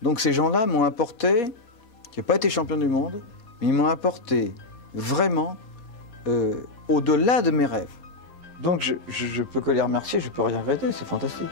Donc ces gens-là m'ont apporté, qui n'ai pas été champion du monde, mais ils m'ont apporté vraiment au-delà de mes rêves. Donc je peux que les remercier, je peux rien regretter, c'est fantastique.